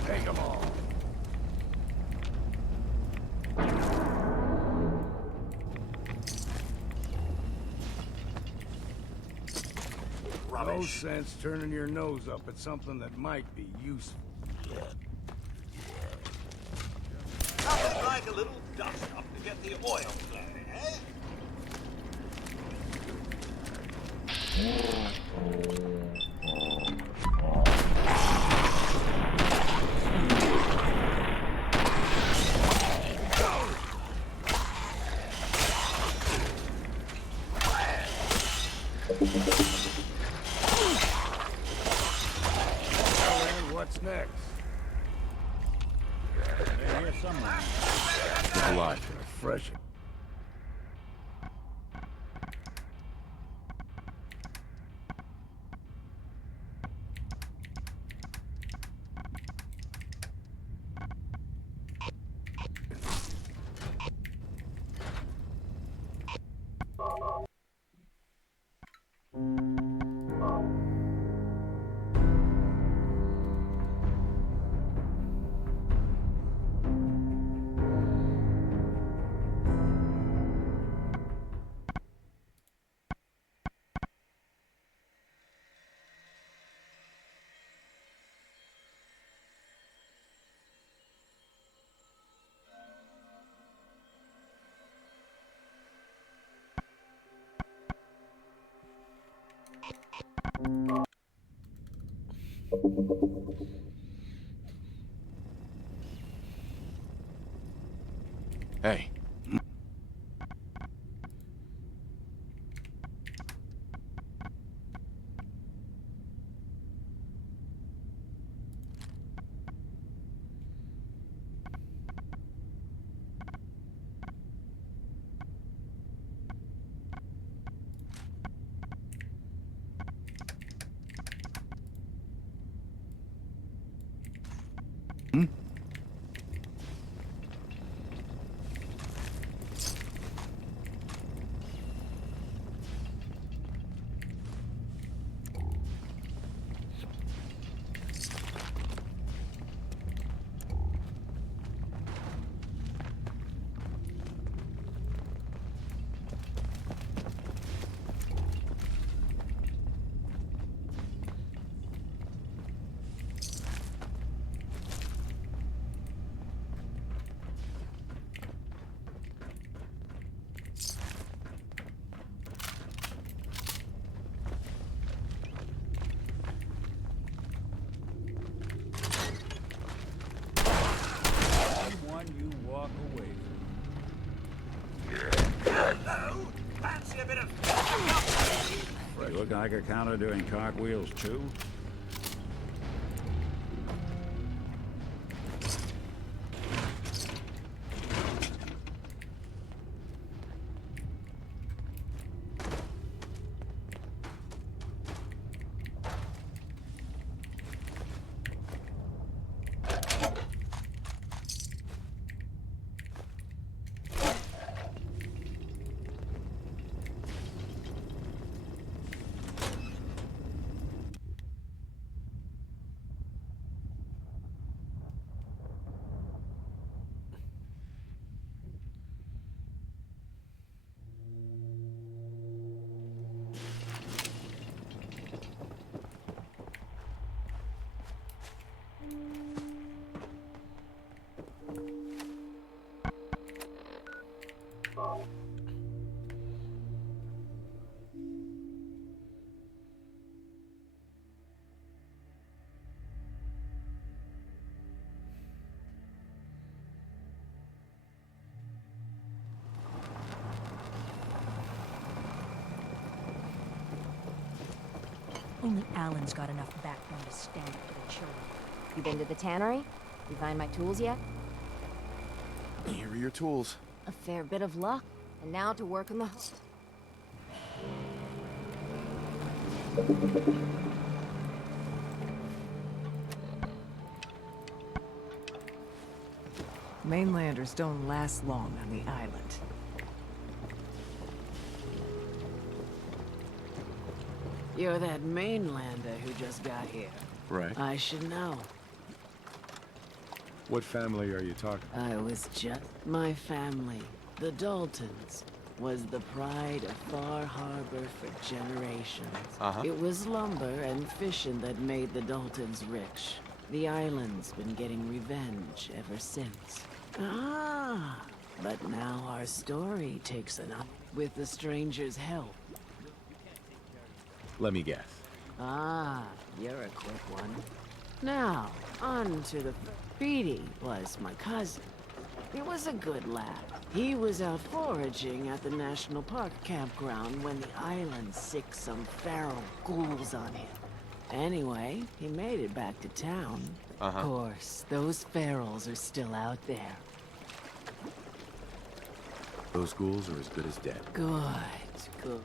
Take them all. No sense turning your nose up at something that might be useful. Nothing like a little dust up to get the oil flowing, eh? Well, then, what's next? They're here somewhere. Alive. Fresh. Hey. One you walk away from. Hello? Fancy a bit of... Your Geiger counter doing cartwheels too? Only Alan's got enough backbone to stand up to the children. You been to the tannery? You find my tools yet? Here are your tools. A fair bit of luck. And now to work on the... Mainlanders don't last long on the island. You're that mainlander who just got here. Right. I should know. What family are you talking? I was just... My family, the Daltons, was the pride of Far Harbor for generations. It was lumber and fishing that made the Daltons rich. The island's been getting revenge ever since. Ah, but now our story takes an up with the stranger's help. Let me guess. Ah, you're a quick one. Now, on to the... Beatty was my cousin. He was a good lad. He was out foraging at the National Park campground when the island sicked some feral ghouls on him. Anyway, he made it back to town. Of course, those ferals are still out there. Those ghouls are as good as dead. Good, good.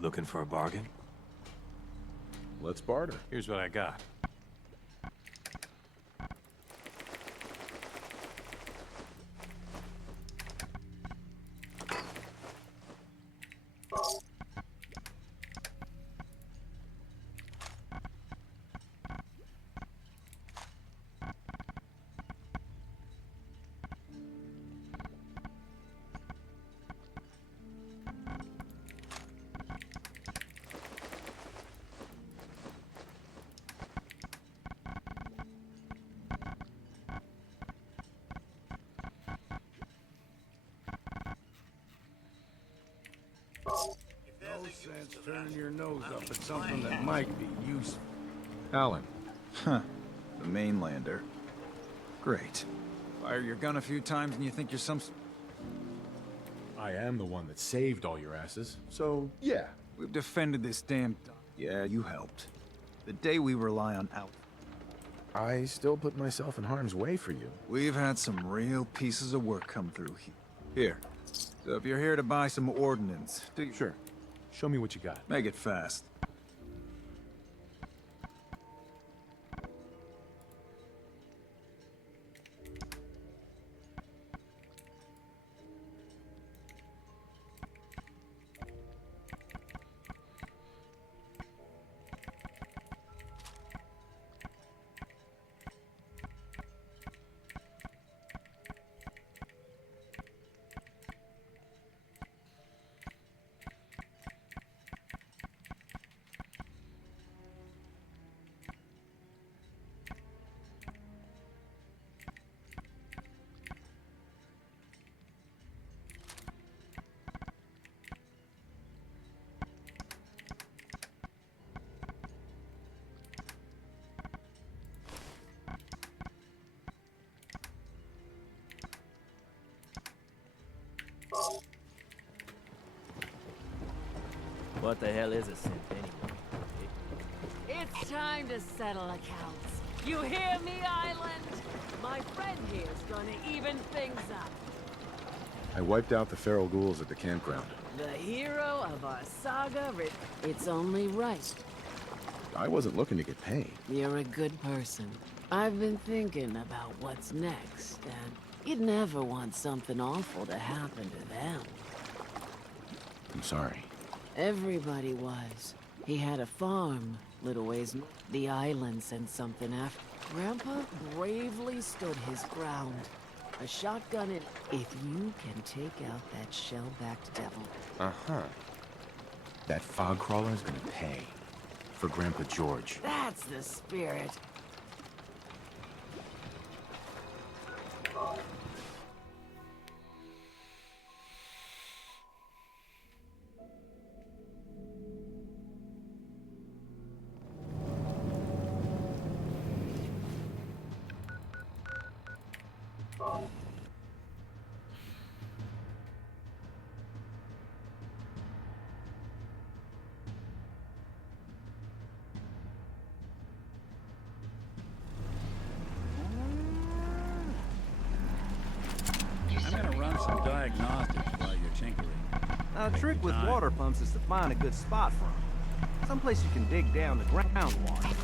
Looking for a bargain? Let's barter. Here's what I got. No sense turning your nose up at something that might be useful. Alan. Huh. The mainlander. Great. Fire your gun a few times and you think you're some... I am the one that saved all your asses, so yeah. We've defended this damn... Yeah, you helped. The day we rely on out... I still put myself in harm's way for you. We've had some real pieces of work come through here. Here. So if you're here to buy some ordnance, do you... Sure. Show me what you got. Make it fast. What the hell is a synth anyway? It's time to settle accounts. You hear me, Island? My friend here's gonna even things up. I wiped out the feral ghouls at the campground. The hero of our saga, it's only right. I wasn't looking to get paid. You're a good person. I've been thinking about what's next, and you'd never want something awful to happen to them. I'm sorry. Everybody was. He had a farm, little ways north. The island sent something after. Grandpa bravely stood his ground. A shotgun in. If you can take out that shell-backed devil. Uh-huh. That fog crawler's gonna pay. For Grandpa George. That's the spirit. I'm gonna run some diagnostics while you're tinkering. Now, the trick with water pumps is to find a good spot for them. Someplace you can dig down the groundwater.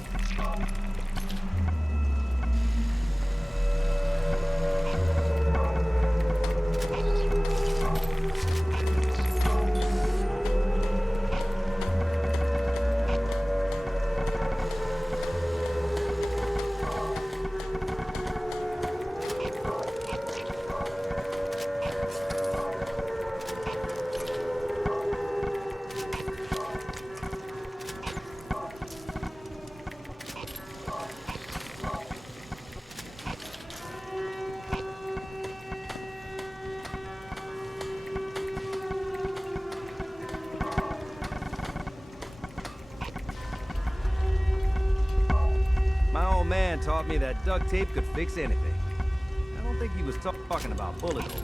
Man taught me that duct tape could fix anything. I don't think he was talking about bullet holes.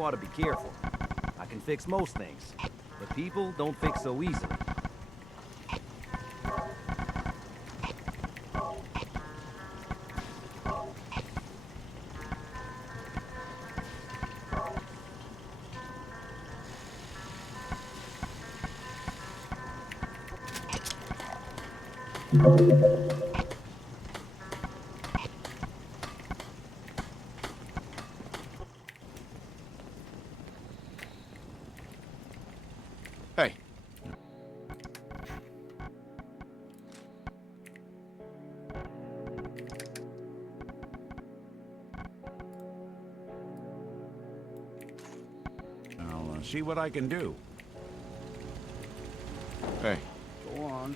you ought to be careful. I can fix most things, but people don't fix so easily. Hey. I'll see what I can do. Hey. Go on.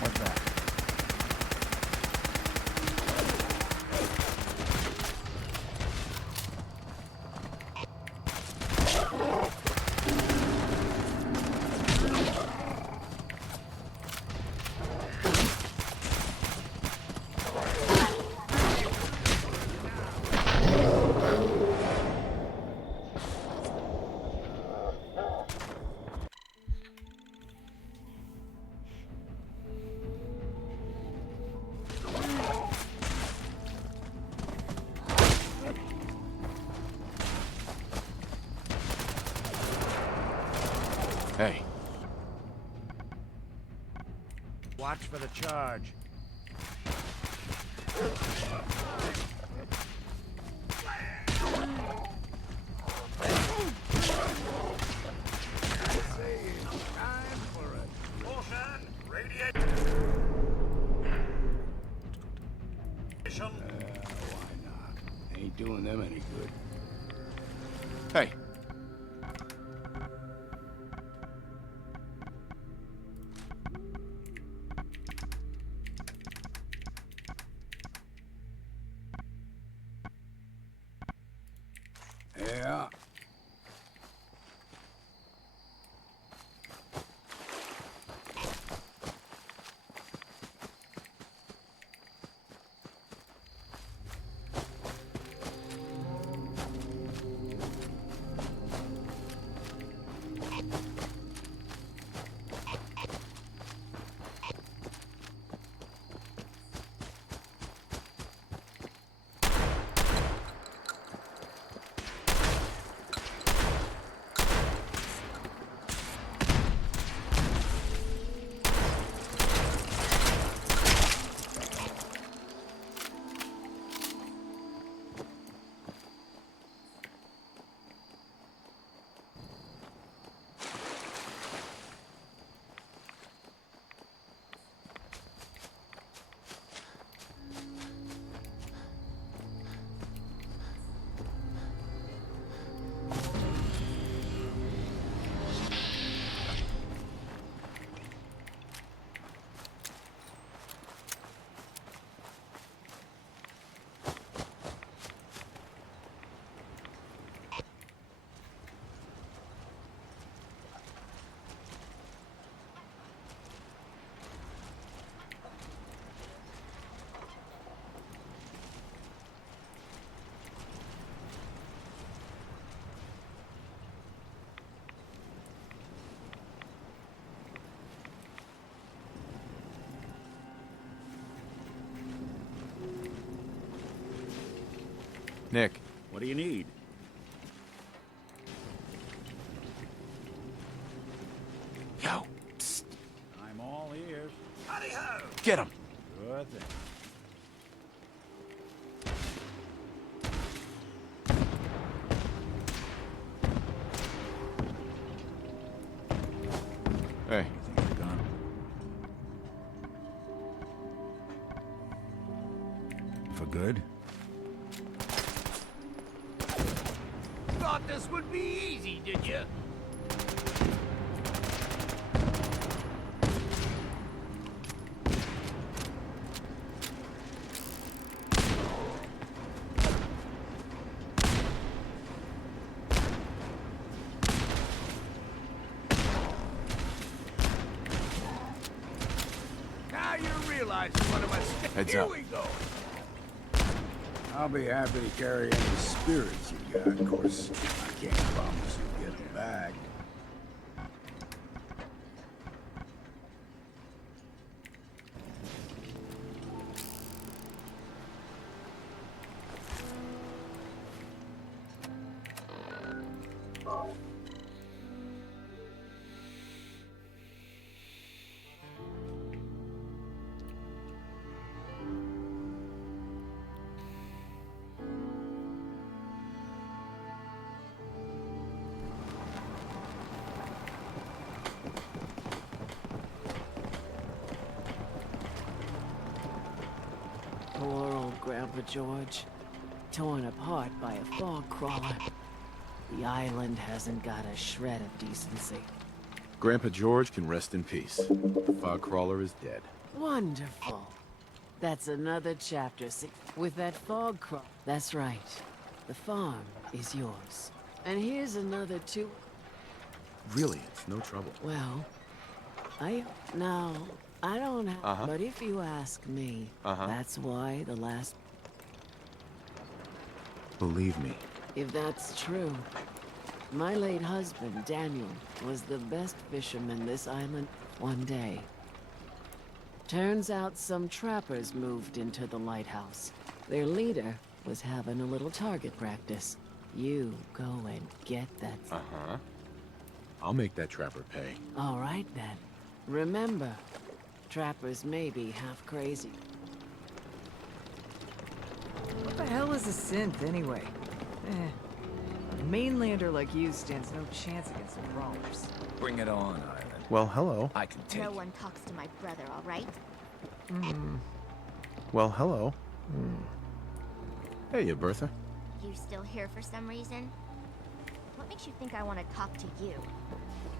What's that? Hey. Watch for the charge. Time for it. Caution! Radiation! Why not? Ain't doing them any good. Hey. Yeah. Nick. What do you need? Yo, psst. I'm all ears. Howdy-ho! Get him. Good thing. Hey. You think you're gone? For good? Thought this would be easy, did you? Now you realize what of us. Heads Here up. we go. I'll be happy to carry any spirits you got. Of course, I can't promise you get them back. Poor old Grandpa George. Torn apart by a fog crawler. The island hasn't got a shred of decency. Grandpa George can rest in peace. The fog crawler is dead. Wonderful. That's another chapter with that fog crawl. That's right. The farm is yours. And here's another two. Really, it's no trouble. Well, I don't have, but if you ask me, that's why the last. Believe me. If that's true, my late husband, Daniel, was the best fisherman this island one day. Turns out some trappers moved into the lighthouse. Their leader was having a little target practice. You go and get that. I'll make that trapper pay. All right then. Remember, trappers may be half crazy. What the hell is a synth, anyway? A mainlander like you stands no chance against the crawlers. Bring it on, Island. Well, hello. I can take No one talks to my brother, all right? Well, hello. Hey, Bertha. You still here for some reason? What makes you think I want to talk to you?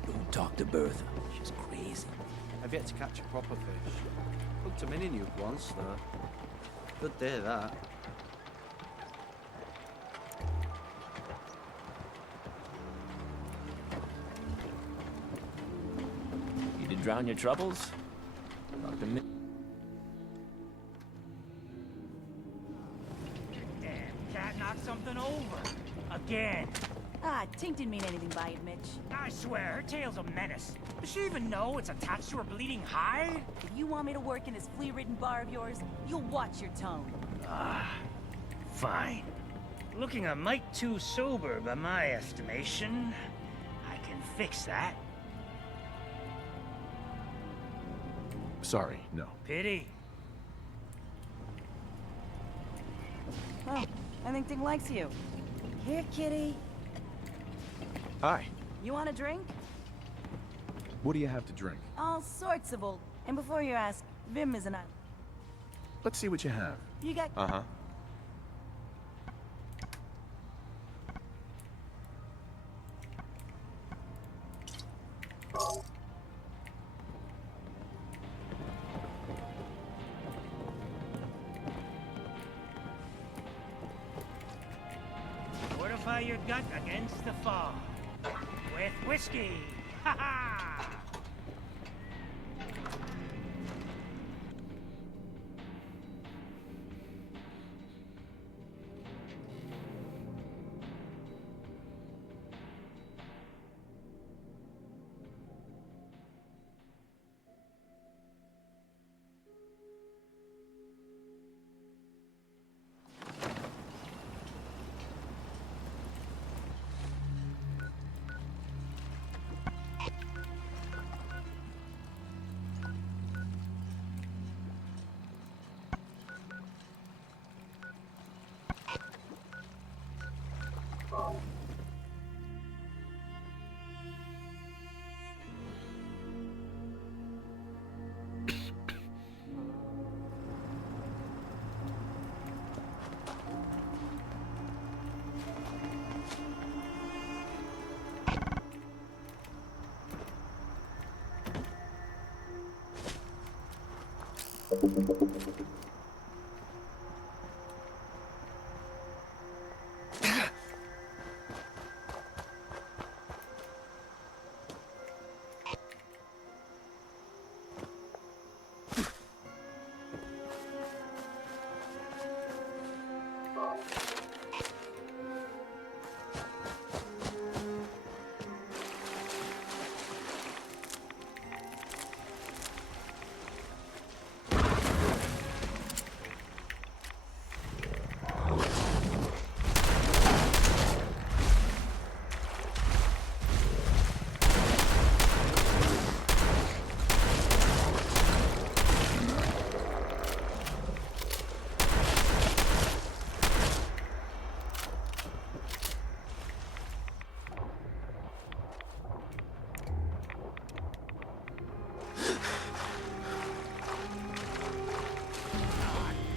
Don't talk to Bertha. She's crazy. I've yet to catch a proper fish. Hooked a mini nuke once, though. Good day, that. You did drown your troubles? Talk to me. Damn cat knocked something over. Again. Ah, Tink didn't mean anything by it, Mitch. I swear, her tail's a menace. Does she even know it's attached to her bleeding hide? If you want me to work in this flea-ridden bar of yours, you'll watch your tone. Ah, fine. Looking a mite too sober by my estimation. I can fix that. Sorry, no. Pity. Oh, I think Tink likes you. Here, kitty. Hi. You want a drink? What do you have to drink? All sorts of old. And before you ask, Vim is an island. Let's see what you have. You got... Fortify your gut against the fog. With whiskey. Ha ha!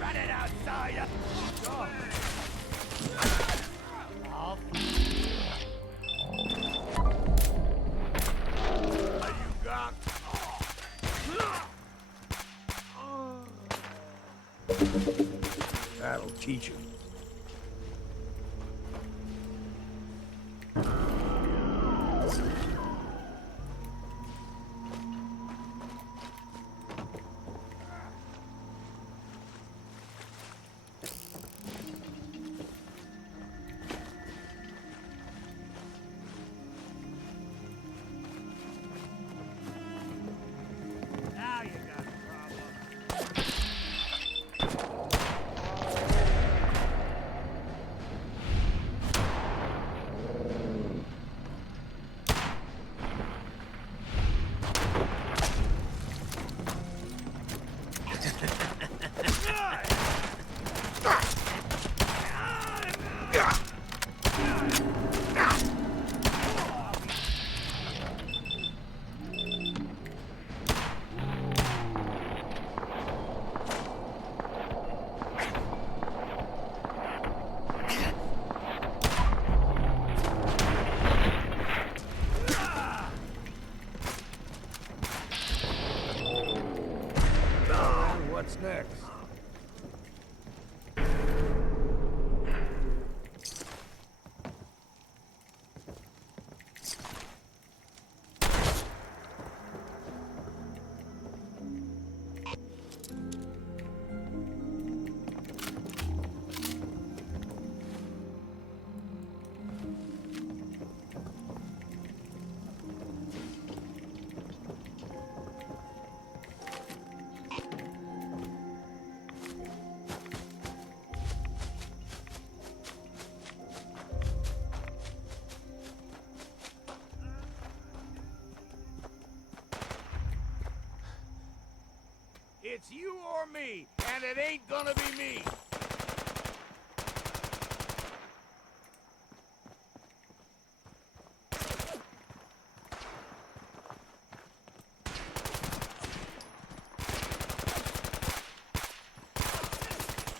Run it outside! You got... That'll teach him. Now you got a problem. What's next? It's you or me, and it ain't gonna be me.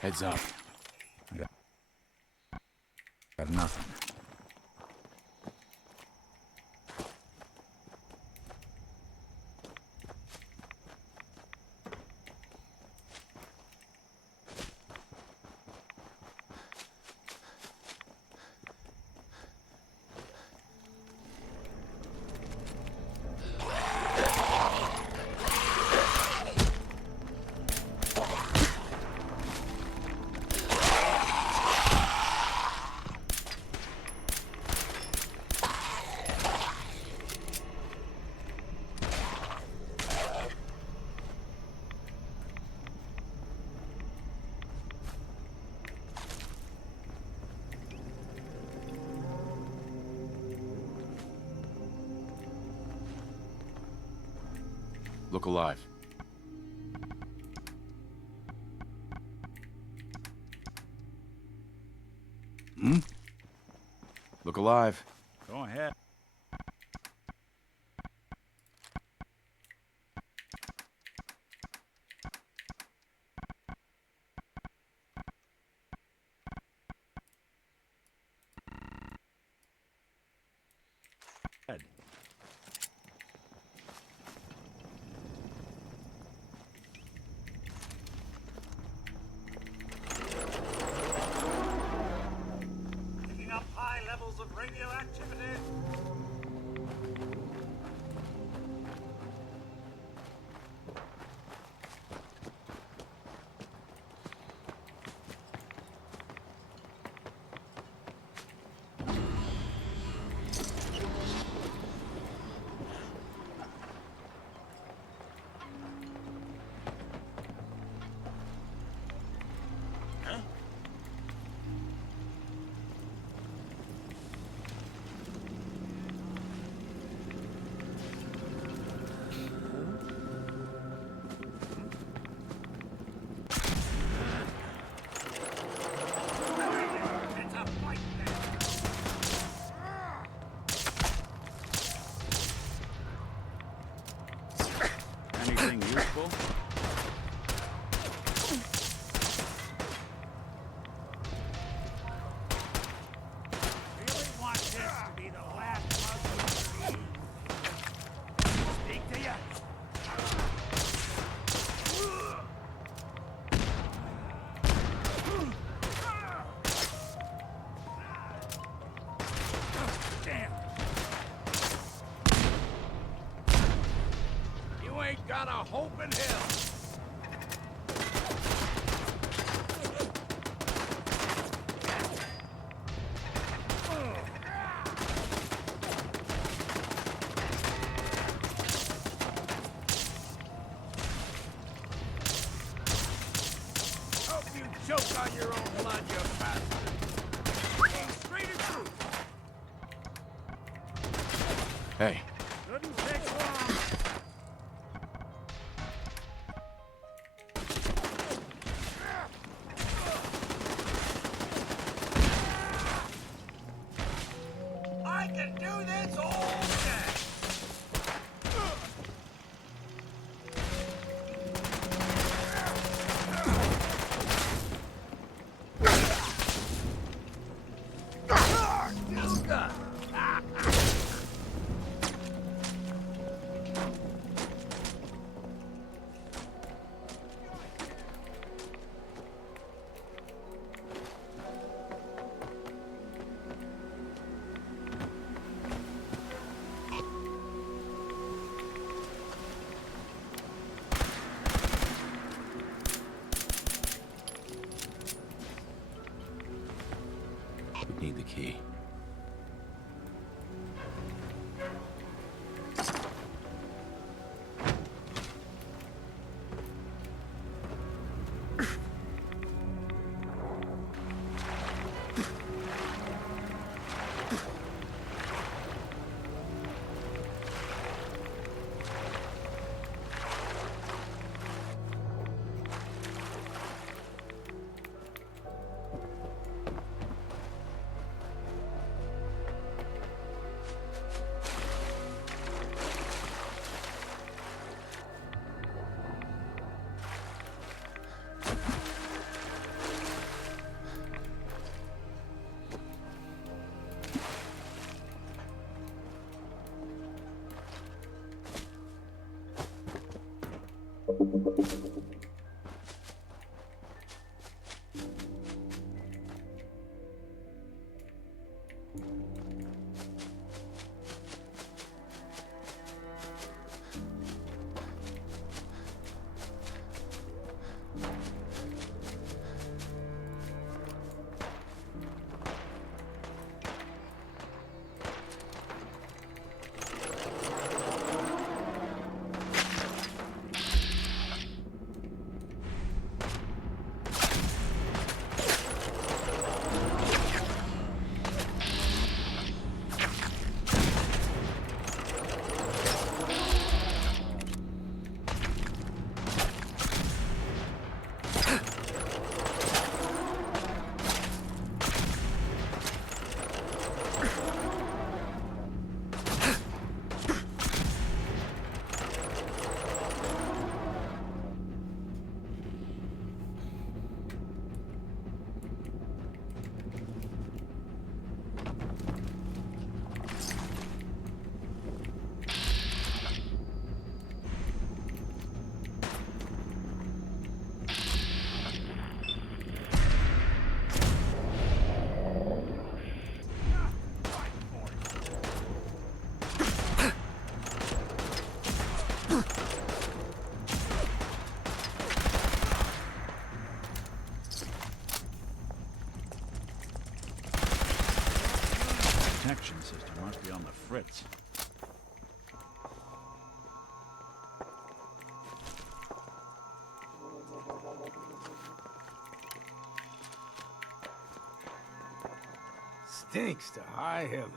Heads up. Got nothing. Look alive. Hmm? Look alive. Go ahead. Radio activity. Anything useful? Really want this to be the last mug you speak to you? Damn. You ain't got a hope in hell. Hope you choke on your own blood, you bastard. Aim straight and true. Hey, Couldn't take long. I can do this all day. Still got it. we need the key. detection system must be on the fritz. Stinks to high heaven.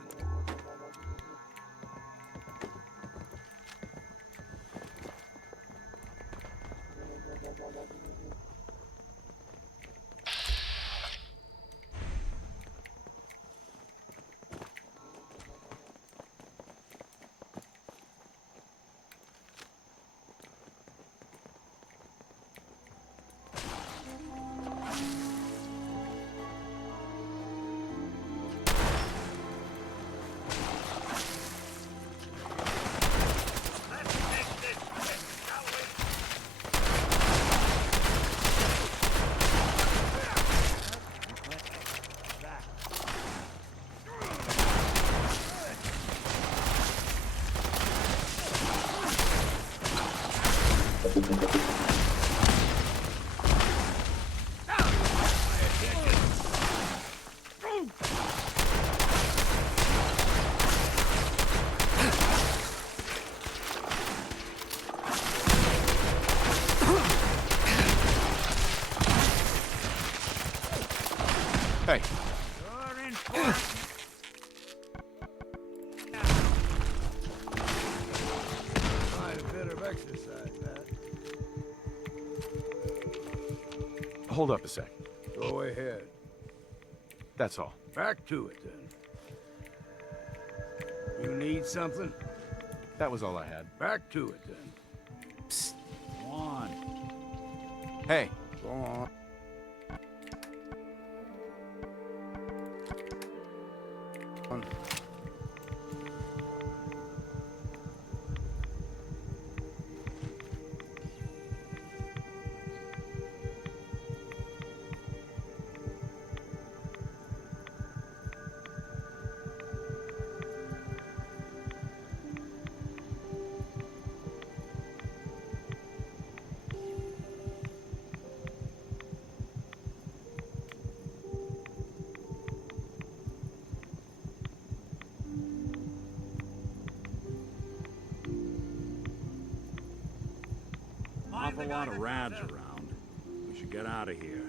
Hey. You're in for it. Quite a bit of exercise, that. Hold up a sec. Go ahead. That's all. Back to it, then. You need something? That was all I had. Back to it, then. Psst. Go on. Hey. Go on. Awful lot of rads around. We should get out of here.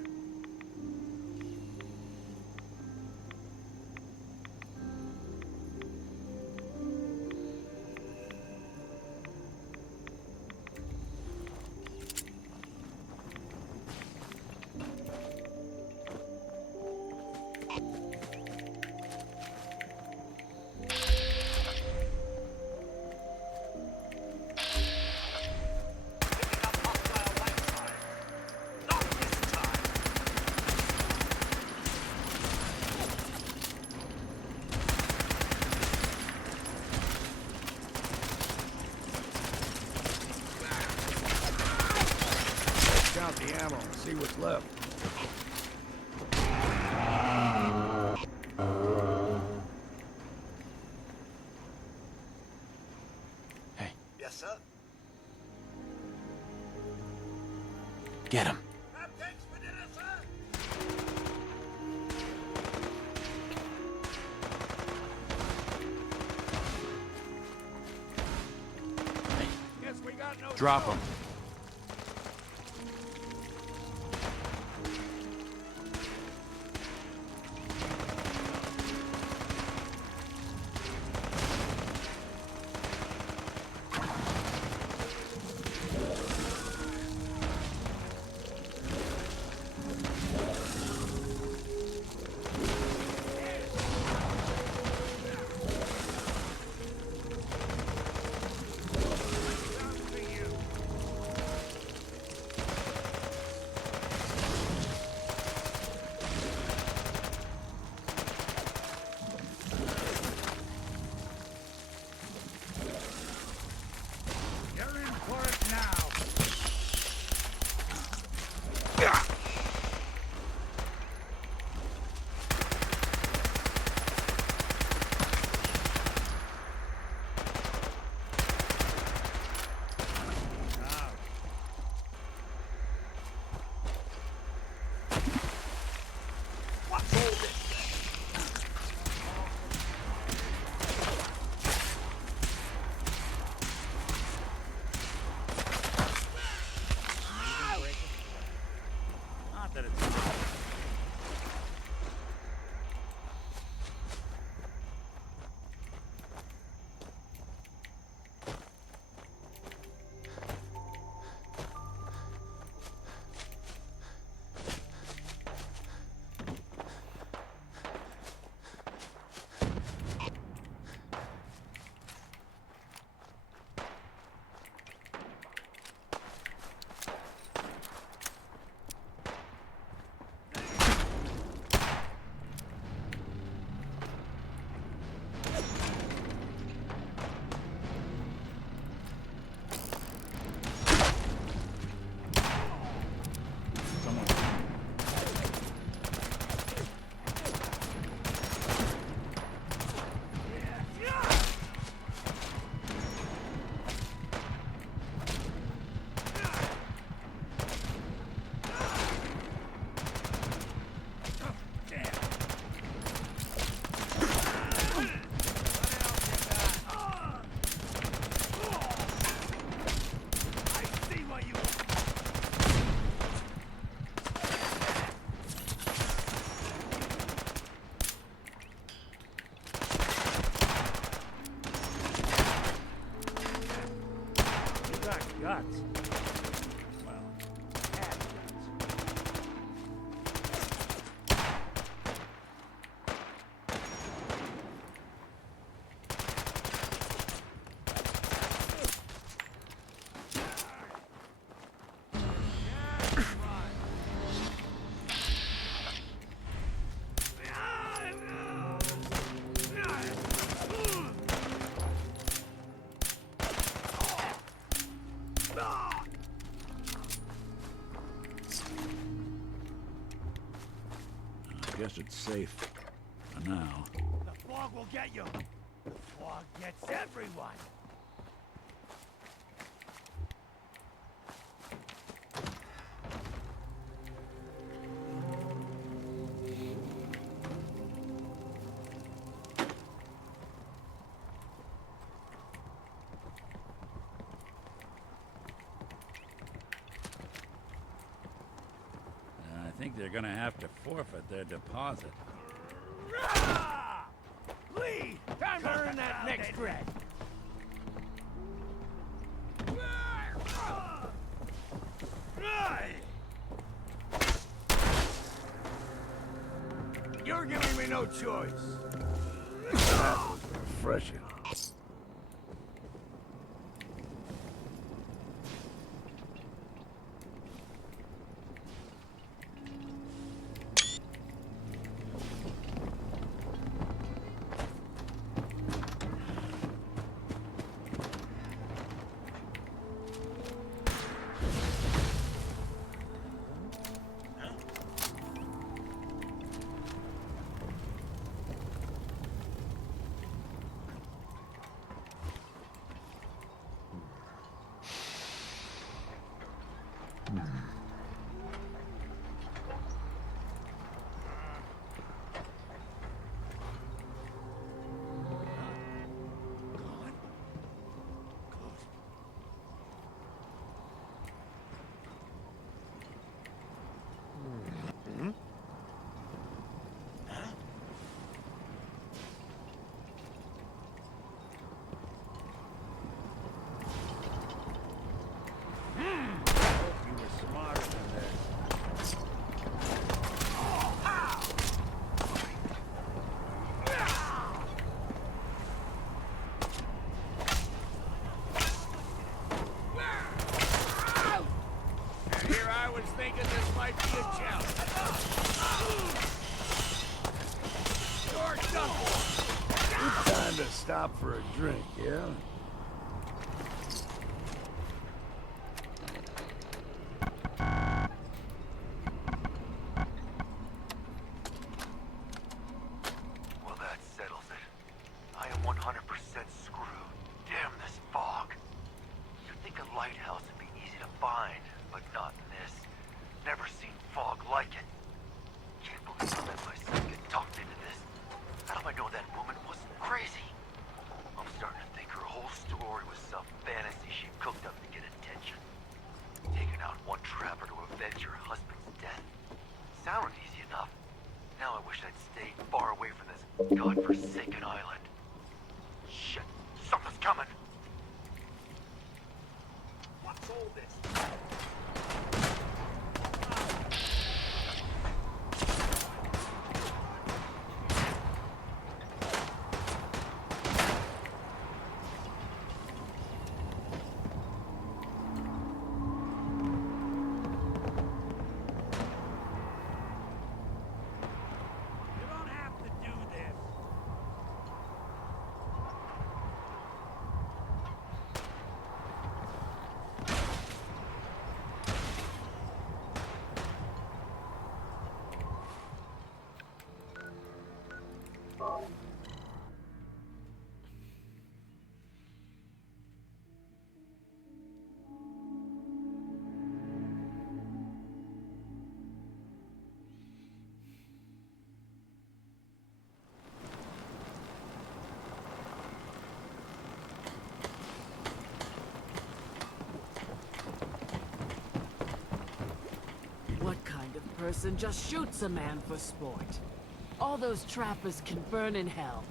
Count the ammo and see what's left. Hey. Yes, sir. Get him. Have cakes for dinner, sir. Guess we got no Drop him. guess it's safe. For now. The fog will get you. The fog gets everyone. I think they're gonna have to forfeit their deposit. Lead! Time to earn that next red. You're giving me no choice. That was refreshing. Stop for a drink, yeah? Well, that settles it. I am 100% screwed. Damn this fog. You'd think a lighthouse would be easy to find, but not in this. Never seen fog like it. Can't believe I let myself get talked into this. How do I know that woman wasn't crazy? I'm starting to think her whole story was some fantasy she cooked up to get attention. Taking out one trapper to avenge her husband's death. Sounded easy enough. Now I wish I'd stayed far away from this godforsaken island. Shit, something's coming! What's all this? What kind of person just shoots a man for sport? All those trappers can burn in hell.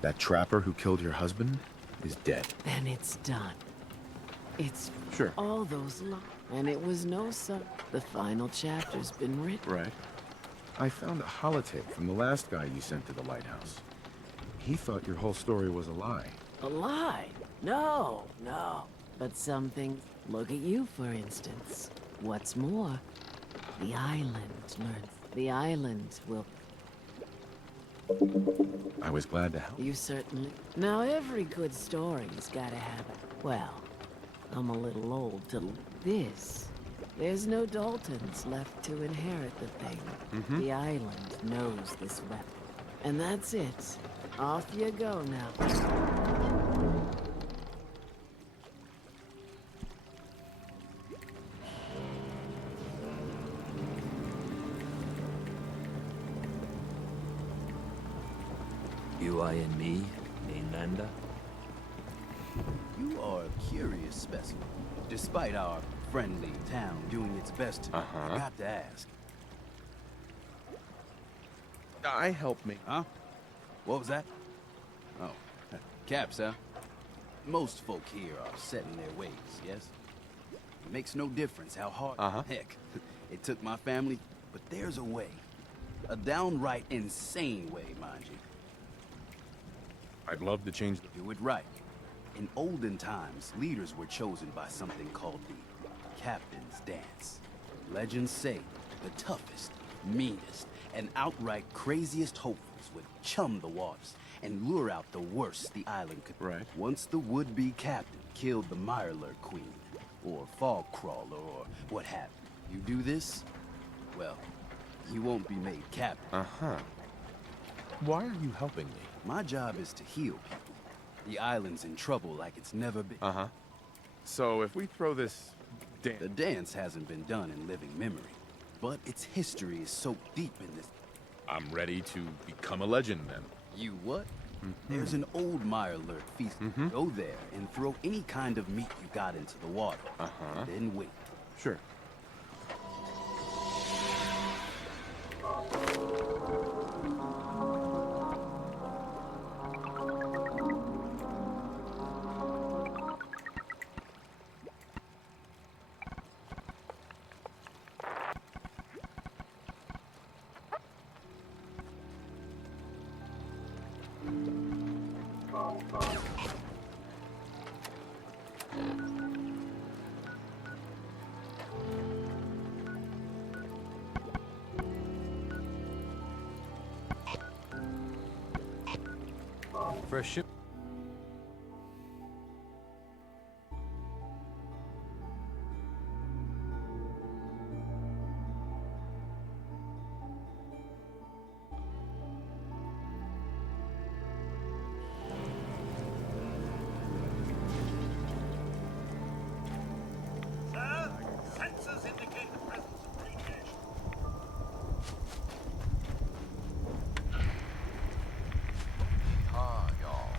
That trapper who killed your husband is dead. Then it's done. It's Sure. all those and it was no son. The final chapter's been written. Right. I found a holotape from the last guy you sent to the lighthouse. He thought your whole story was a lie. A lie? No, no. But something. Look at you, for instance. What's more, the island learns. The island will. I was glad to help. You certainly. Now, every good story's gotta have it. Well, I'm a little old to. This There's no Daltons left to inherit the thing. The island knows this weapon. And that's it. Off you go now. You eyeing me, mainlander? You are a curious specimen. Despite our friendly town doing its best to... I got to ask. I help me. Huh? What was that? Oh, Caps, huh? Most folk here are set in their ways, yes? It makes no difference how hard... Heck, it took my family, but there's a way. A downright insane way, mind you. I'd love to change the... Do it right. In olden times, leaders were chosen by something called the Captain's Dance. Legends say the toughest, meanest, and outright craziest hopefuls would chum the waters and lure out the worst the island could. Right. Once the would-be captain killed the Mirelurk Queen, or Fog Crawler, or what have you. You do this, well, you won't be made captain. Why are you helping me? My job is to heal people. The island's in trouble like it's never been. So if we throw this dance... The dance hasn't been done in living memory, but its history is soaked deep in this. I'm ready to become a legend then. You what? There's an old Mirelurk feast. Go there and throw any kind of meat you got into the water. Then wait. Sure. Fresh ship. Sir, sensors indicate the presence of radiation. Y'all.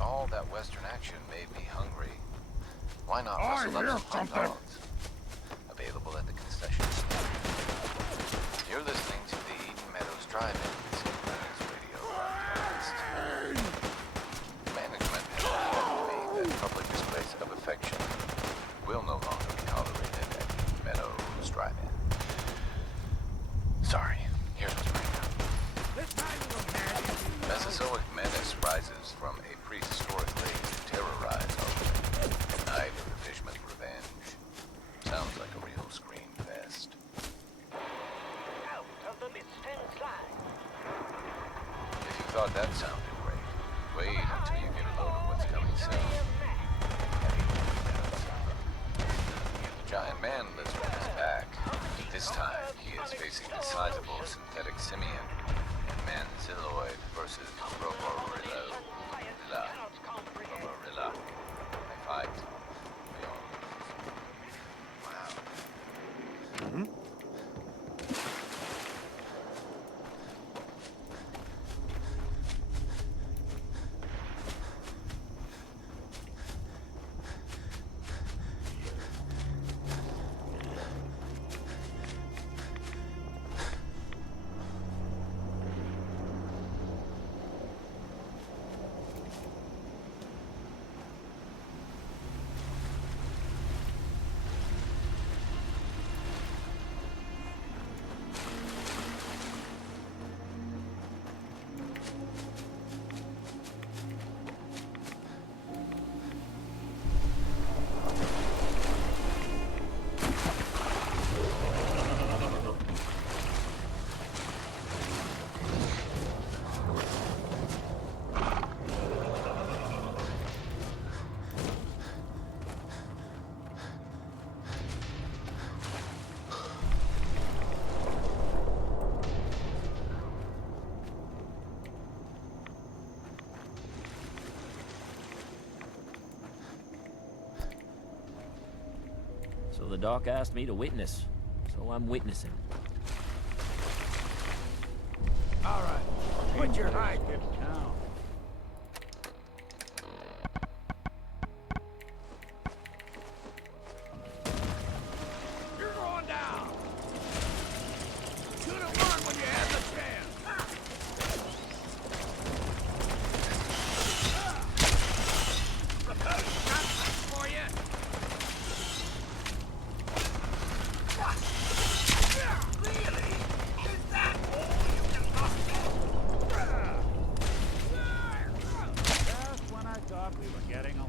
All that Western action made me hungry. Why not rustle up some hot dogs? Available at the concession stand. You're listening to the Eden Meadows Drive-In Radio broadcast. Management has informed me that public displays of affection will no longer be tolerated at Eden Meadows Drive-In. Sorry, here's what's bringing up. Mesozoic menace rises from a prehistoric lake to terrorize our land. Night of the Fishman's Revenge. Sounds like a real screen fest. Out of the mist and slide. If you thought that sounded great, wait until you get a load of what's coming soon. The giant man lizard is back. This time, he is facing the sizable synthetic simian. Manziloid versus Roborilla. Roborilla. They fight. Wow. So the doc asked me to witness. So I'm witnessing. All right, put your hide him down. You're going down. Should have run when you had the chance. Got something for you. Really? Is that all you can muster? Just when I thought we were getting along.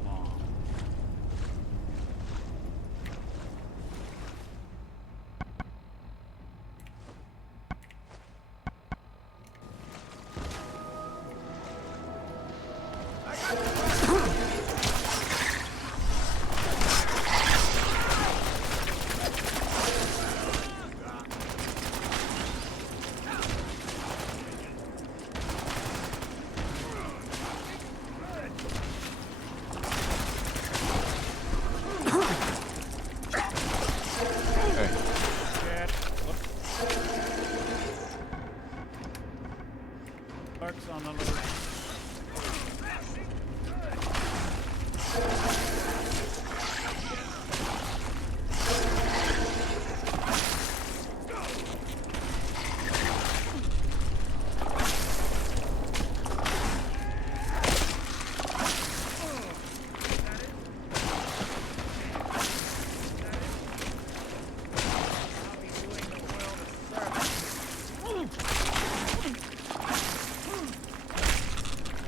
Clerks on the loose.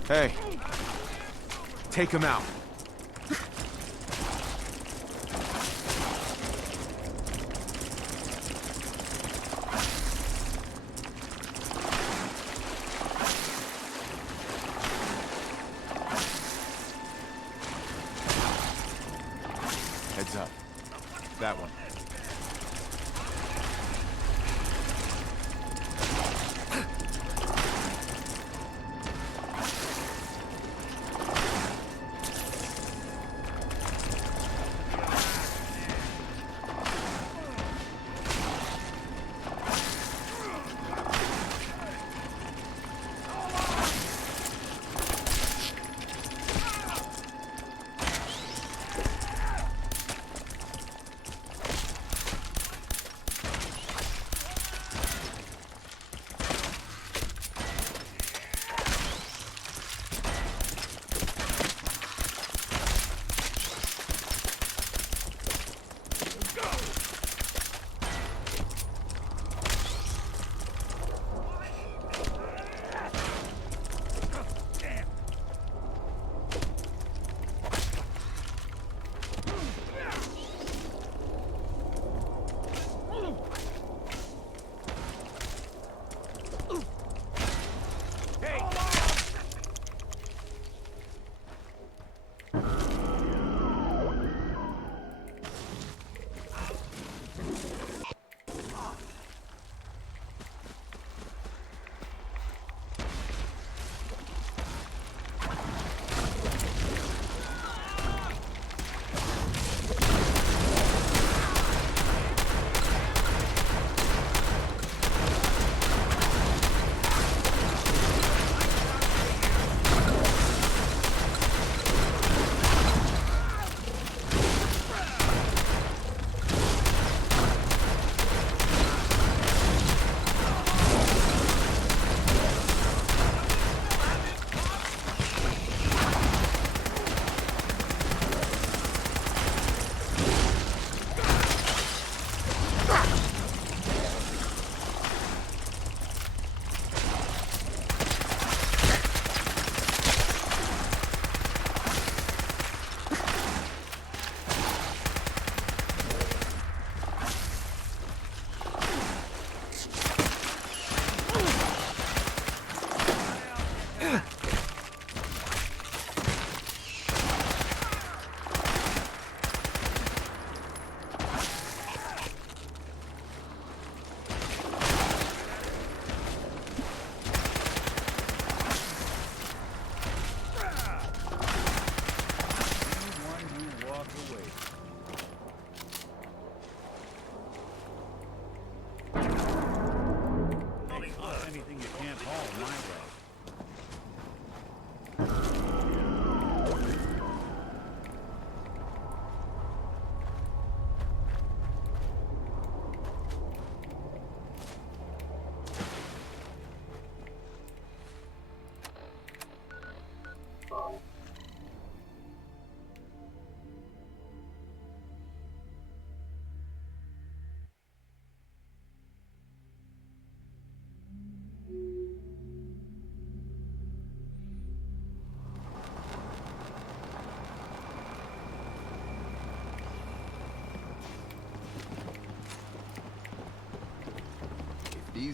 Hey. Take him out. Heads up. That one.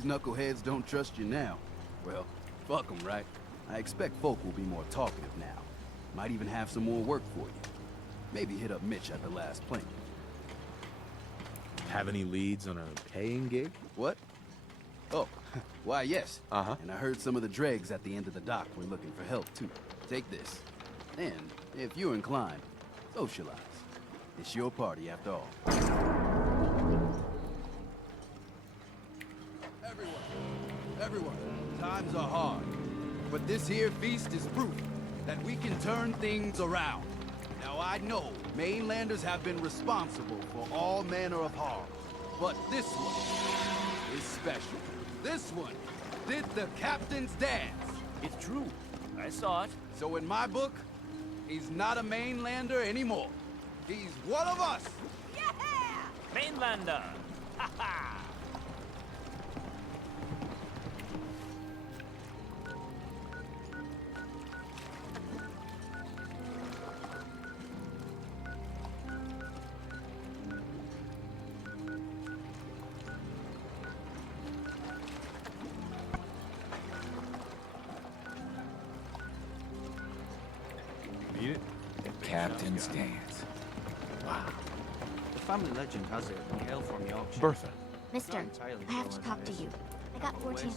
these knuckleheads don't trust you now, well, fuck them, right? I expect folk will be more talkative now. Might even have some more work for you. Maybe hit up Mitch at the last plank. Have any leads on a paying gig? What? Oh, why, yes. And I heard some of the dregs at the end of the dock were looking for help, too. Take this. And, if you're inclined, socialize. It's your party, after all. Everyone, times are hard. But this here feast is proof that we can turn things around. Now I know mainlanders have been responsible for all manner of harm. But this one is special. This one did the captain's dance. It's true. I saw it. So in my book, he's not a mainlander anymore. He's one of us! Mainlander! Ha ha! Beat it? The captain's dance. Wow. The family legend has it we hail from Yorkshire. Bertha. Mister, I have to talk to you. I got 14.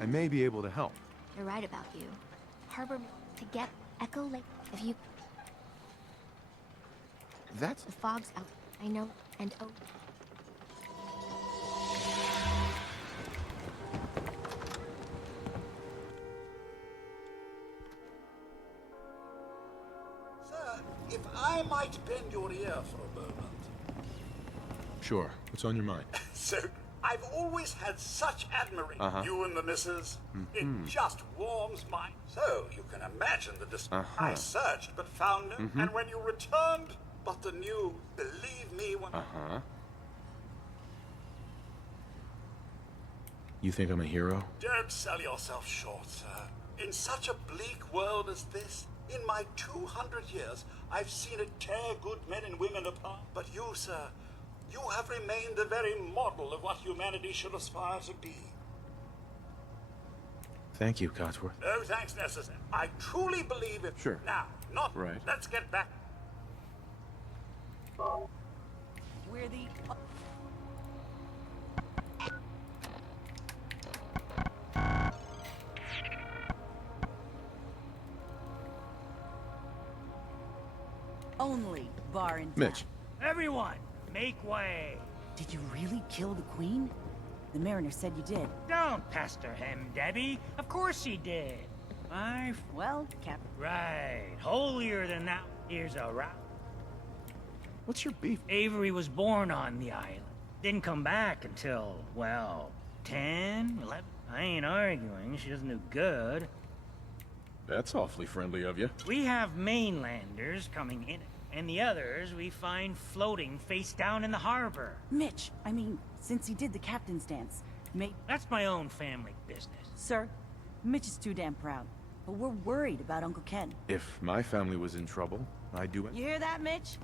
I may be able to help. You're right about you. Harbor to get Echo Lake. If you... That's... The fog's out. I know. And oh... Sir, if I might bend your ear for a moment. Sure. What's on your mind? So, I've always had such admiration. You and the missus. It just warms my... So, you can imagine the I searched but found no. And when you returned, but the news, believe me when... You think I'm a hero? Don't sell yourself short, sir. In such a bleak world as this, in my 200 years, I've seen it tear good men and women apart. But you, sir, you have remained the very model of what humanity should aspire to be. Thank you, Cotsworth. No thanks necessary. I truly believe it. Sure. Now, not... Right. Let's get back... We're the... only bar in town. Mitch. Everyone, make way. Did you really kill the queen? The mariner said you did. Don't pester him, Debbie. Of course he did. Well, Captain. Right. Holier than that. Here's a route. What's your beef? Avery was born on the island. Didn't come back until, well, 10, 11. I ain't arguing. She doesn't do good. That's awfully friendly of you. We have mainlanders coming in, and the others we find floating face down in the harbor. Mitch, I mean, since he did the captain's dance, That's my own family business. Sir, Mitch is too damn proud. But we're worried about Uncle Ken. If my family was in trouble, I'd do it. You hear that, Mitch?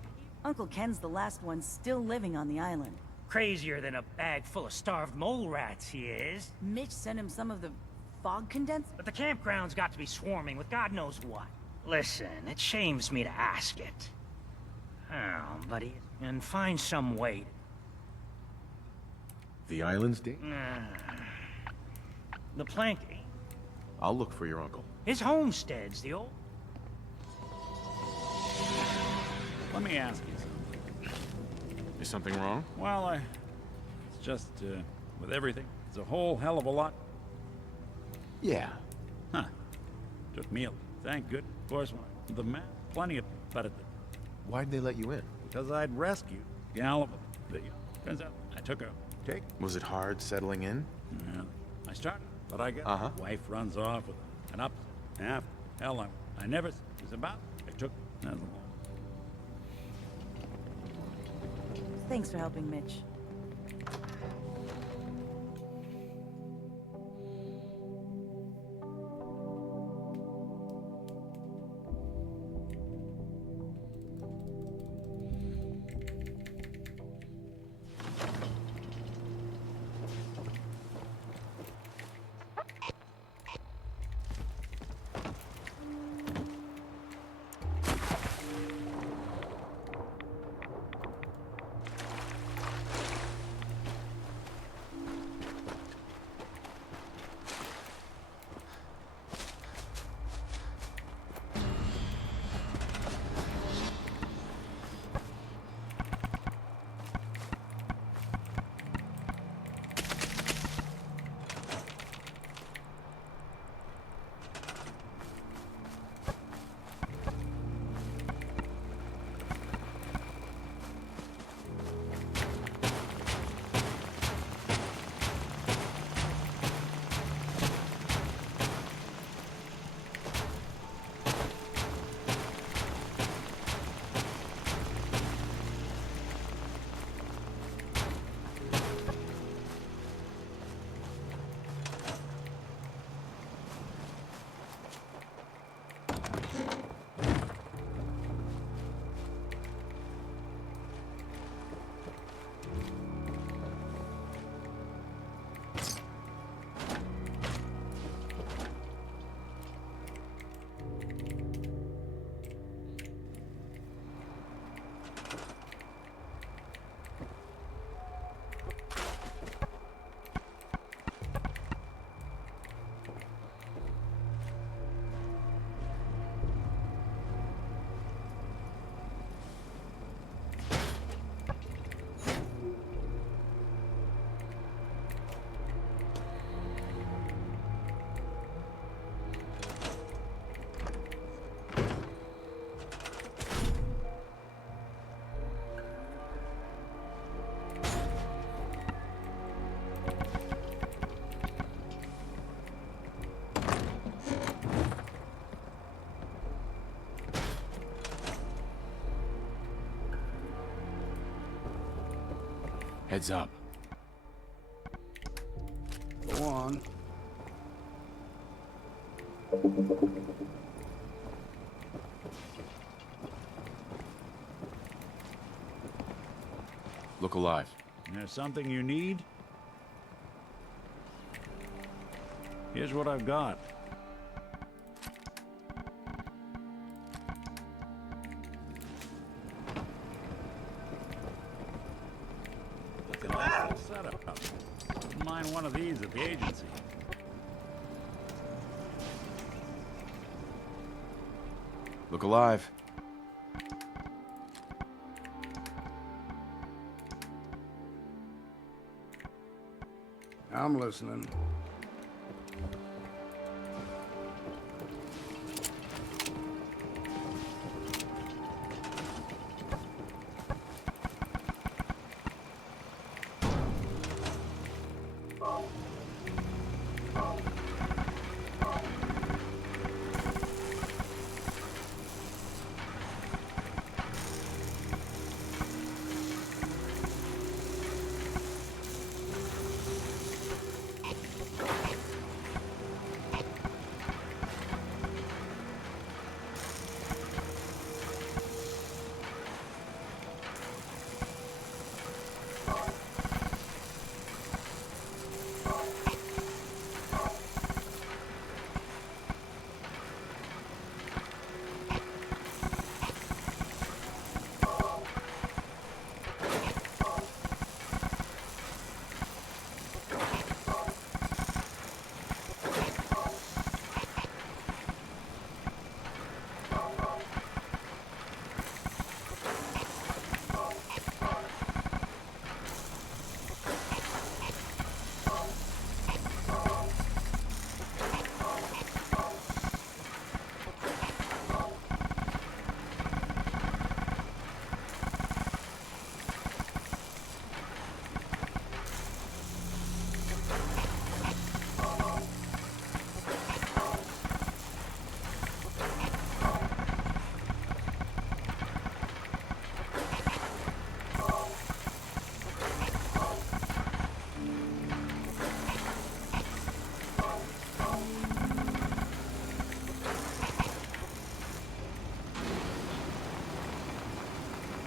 Uncle Ken's the last one still living on the island. Crazier than a bag full of starved mole rats, he is. Mitch sent him some of the fog condensed? But the campground's got to be swarming with God knows what. Listen, it shames me to ask it. Oh, buddy, and find some way. The island's dead? The planking. I'll look for your uncle. His homestead's the old... Let me ask you something. Is something wrong? Well, it's just, with everything, it's a whole hell of a lot. Yeah. Huh. Took me a... Thank good. Of course, the man, plenty of... But why'd they let you in? Because I'd rescued gal. Turns out I took a take. Was it hard settling in? Yeah. I started, but I got wife runs off with an up, half. Hell, I never... It was about... I took... Thanks for helping, Mitch. Heads up. Go on. Look alive. There's something you need? Here's what I've got. Look at that whole setup. Wouldn't mind one of these at the agency. Look alive. I'm listening.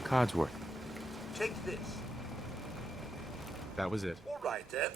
Codsworth. Take this. That was it. All right then.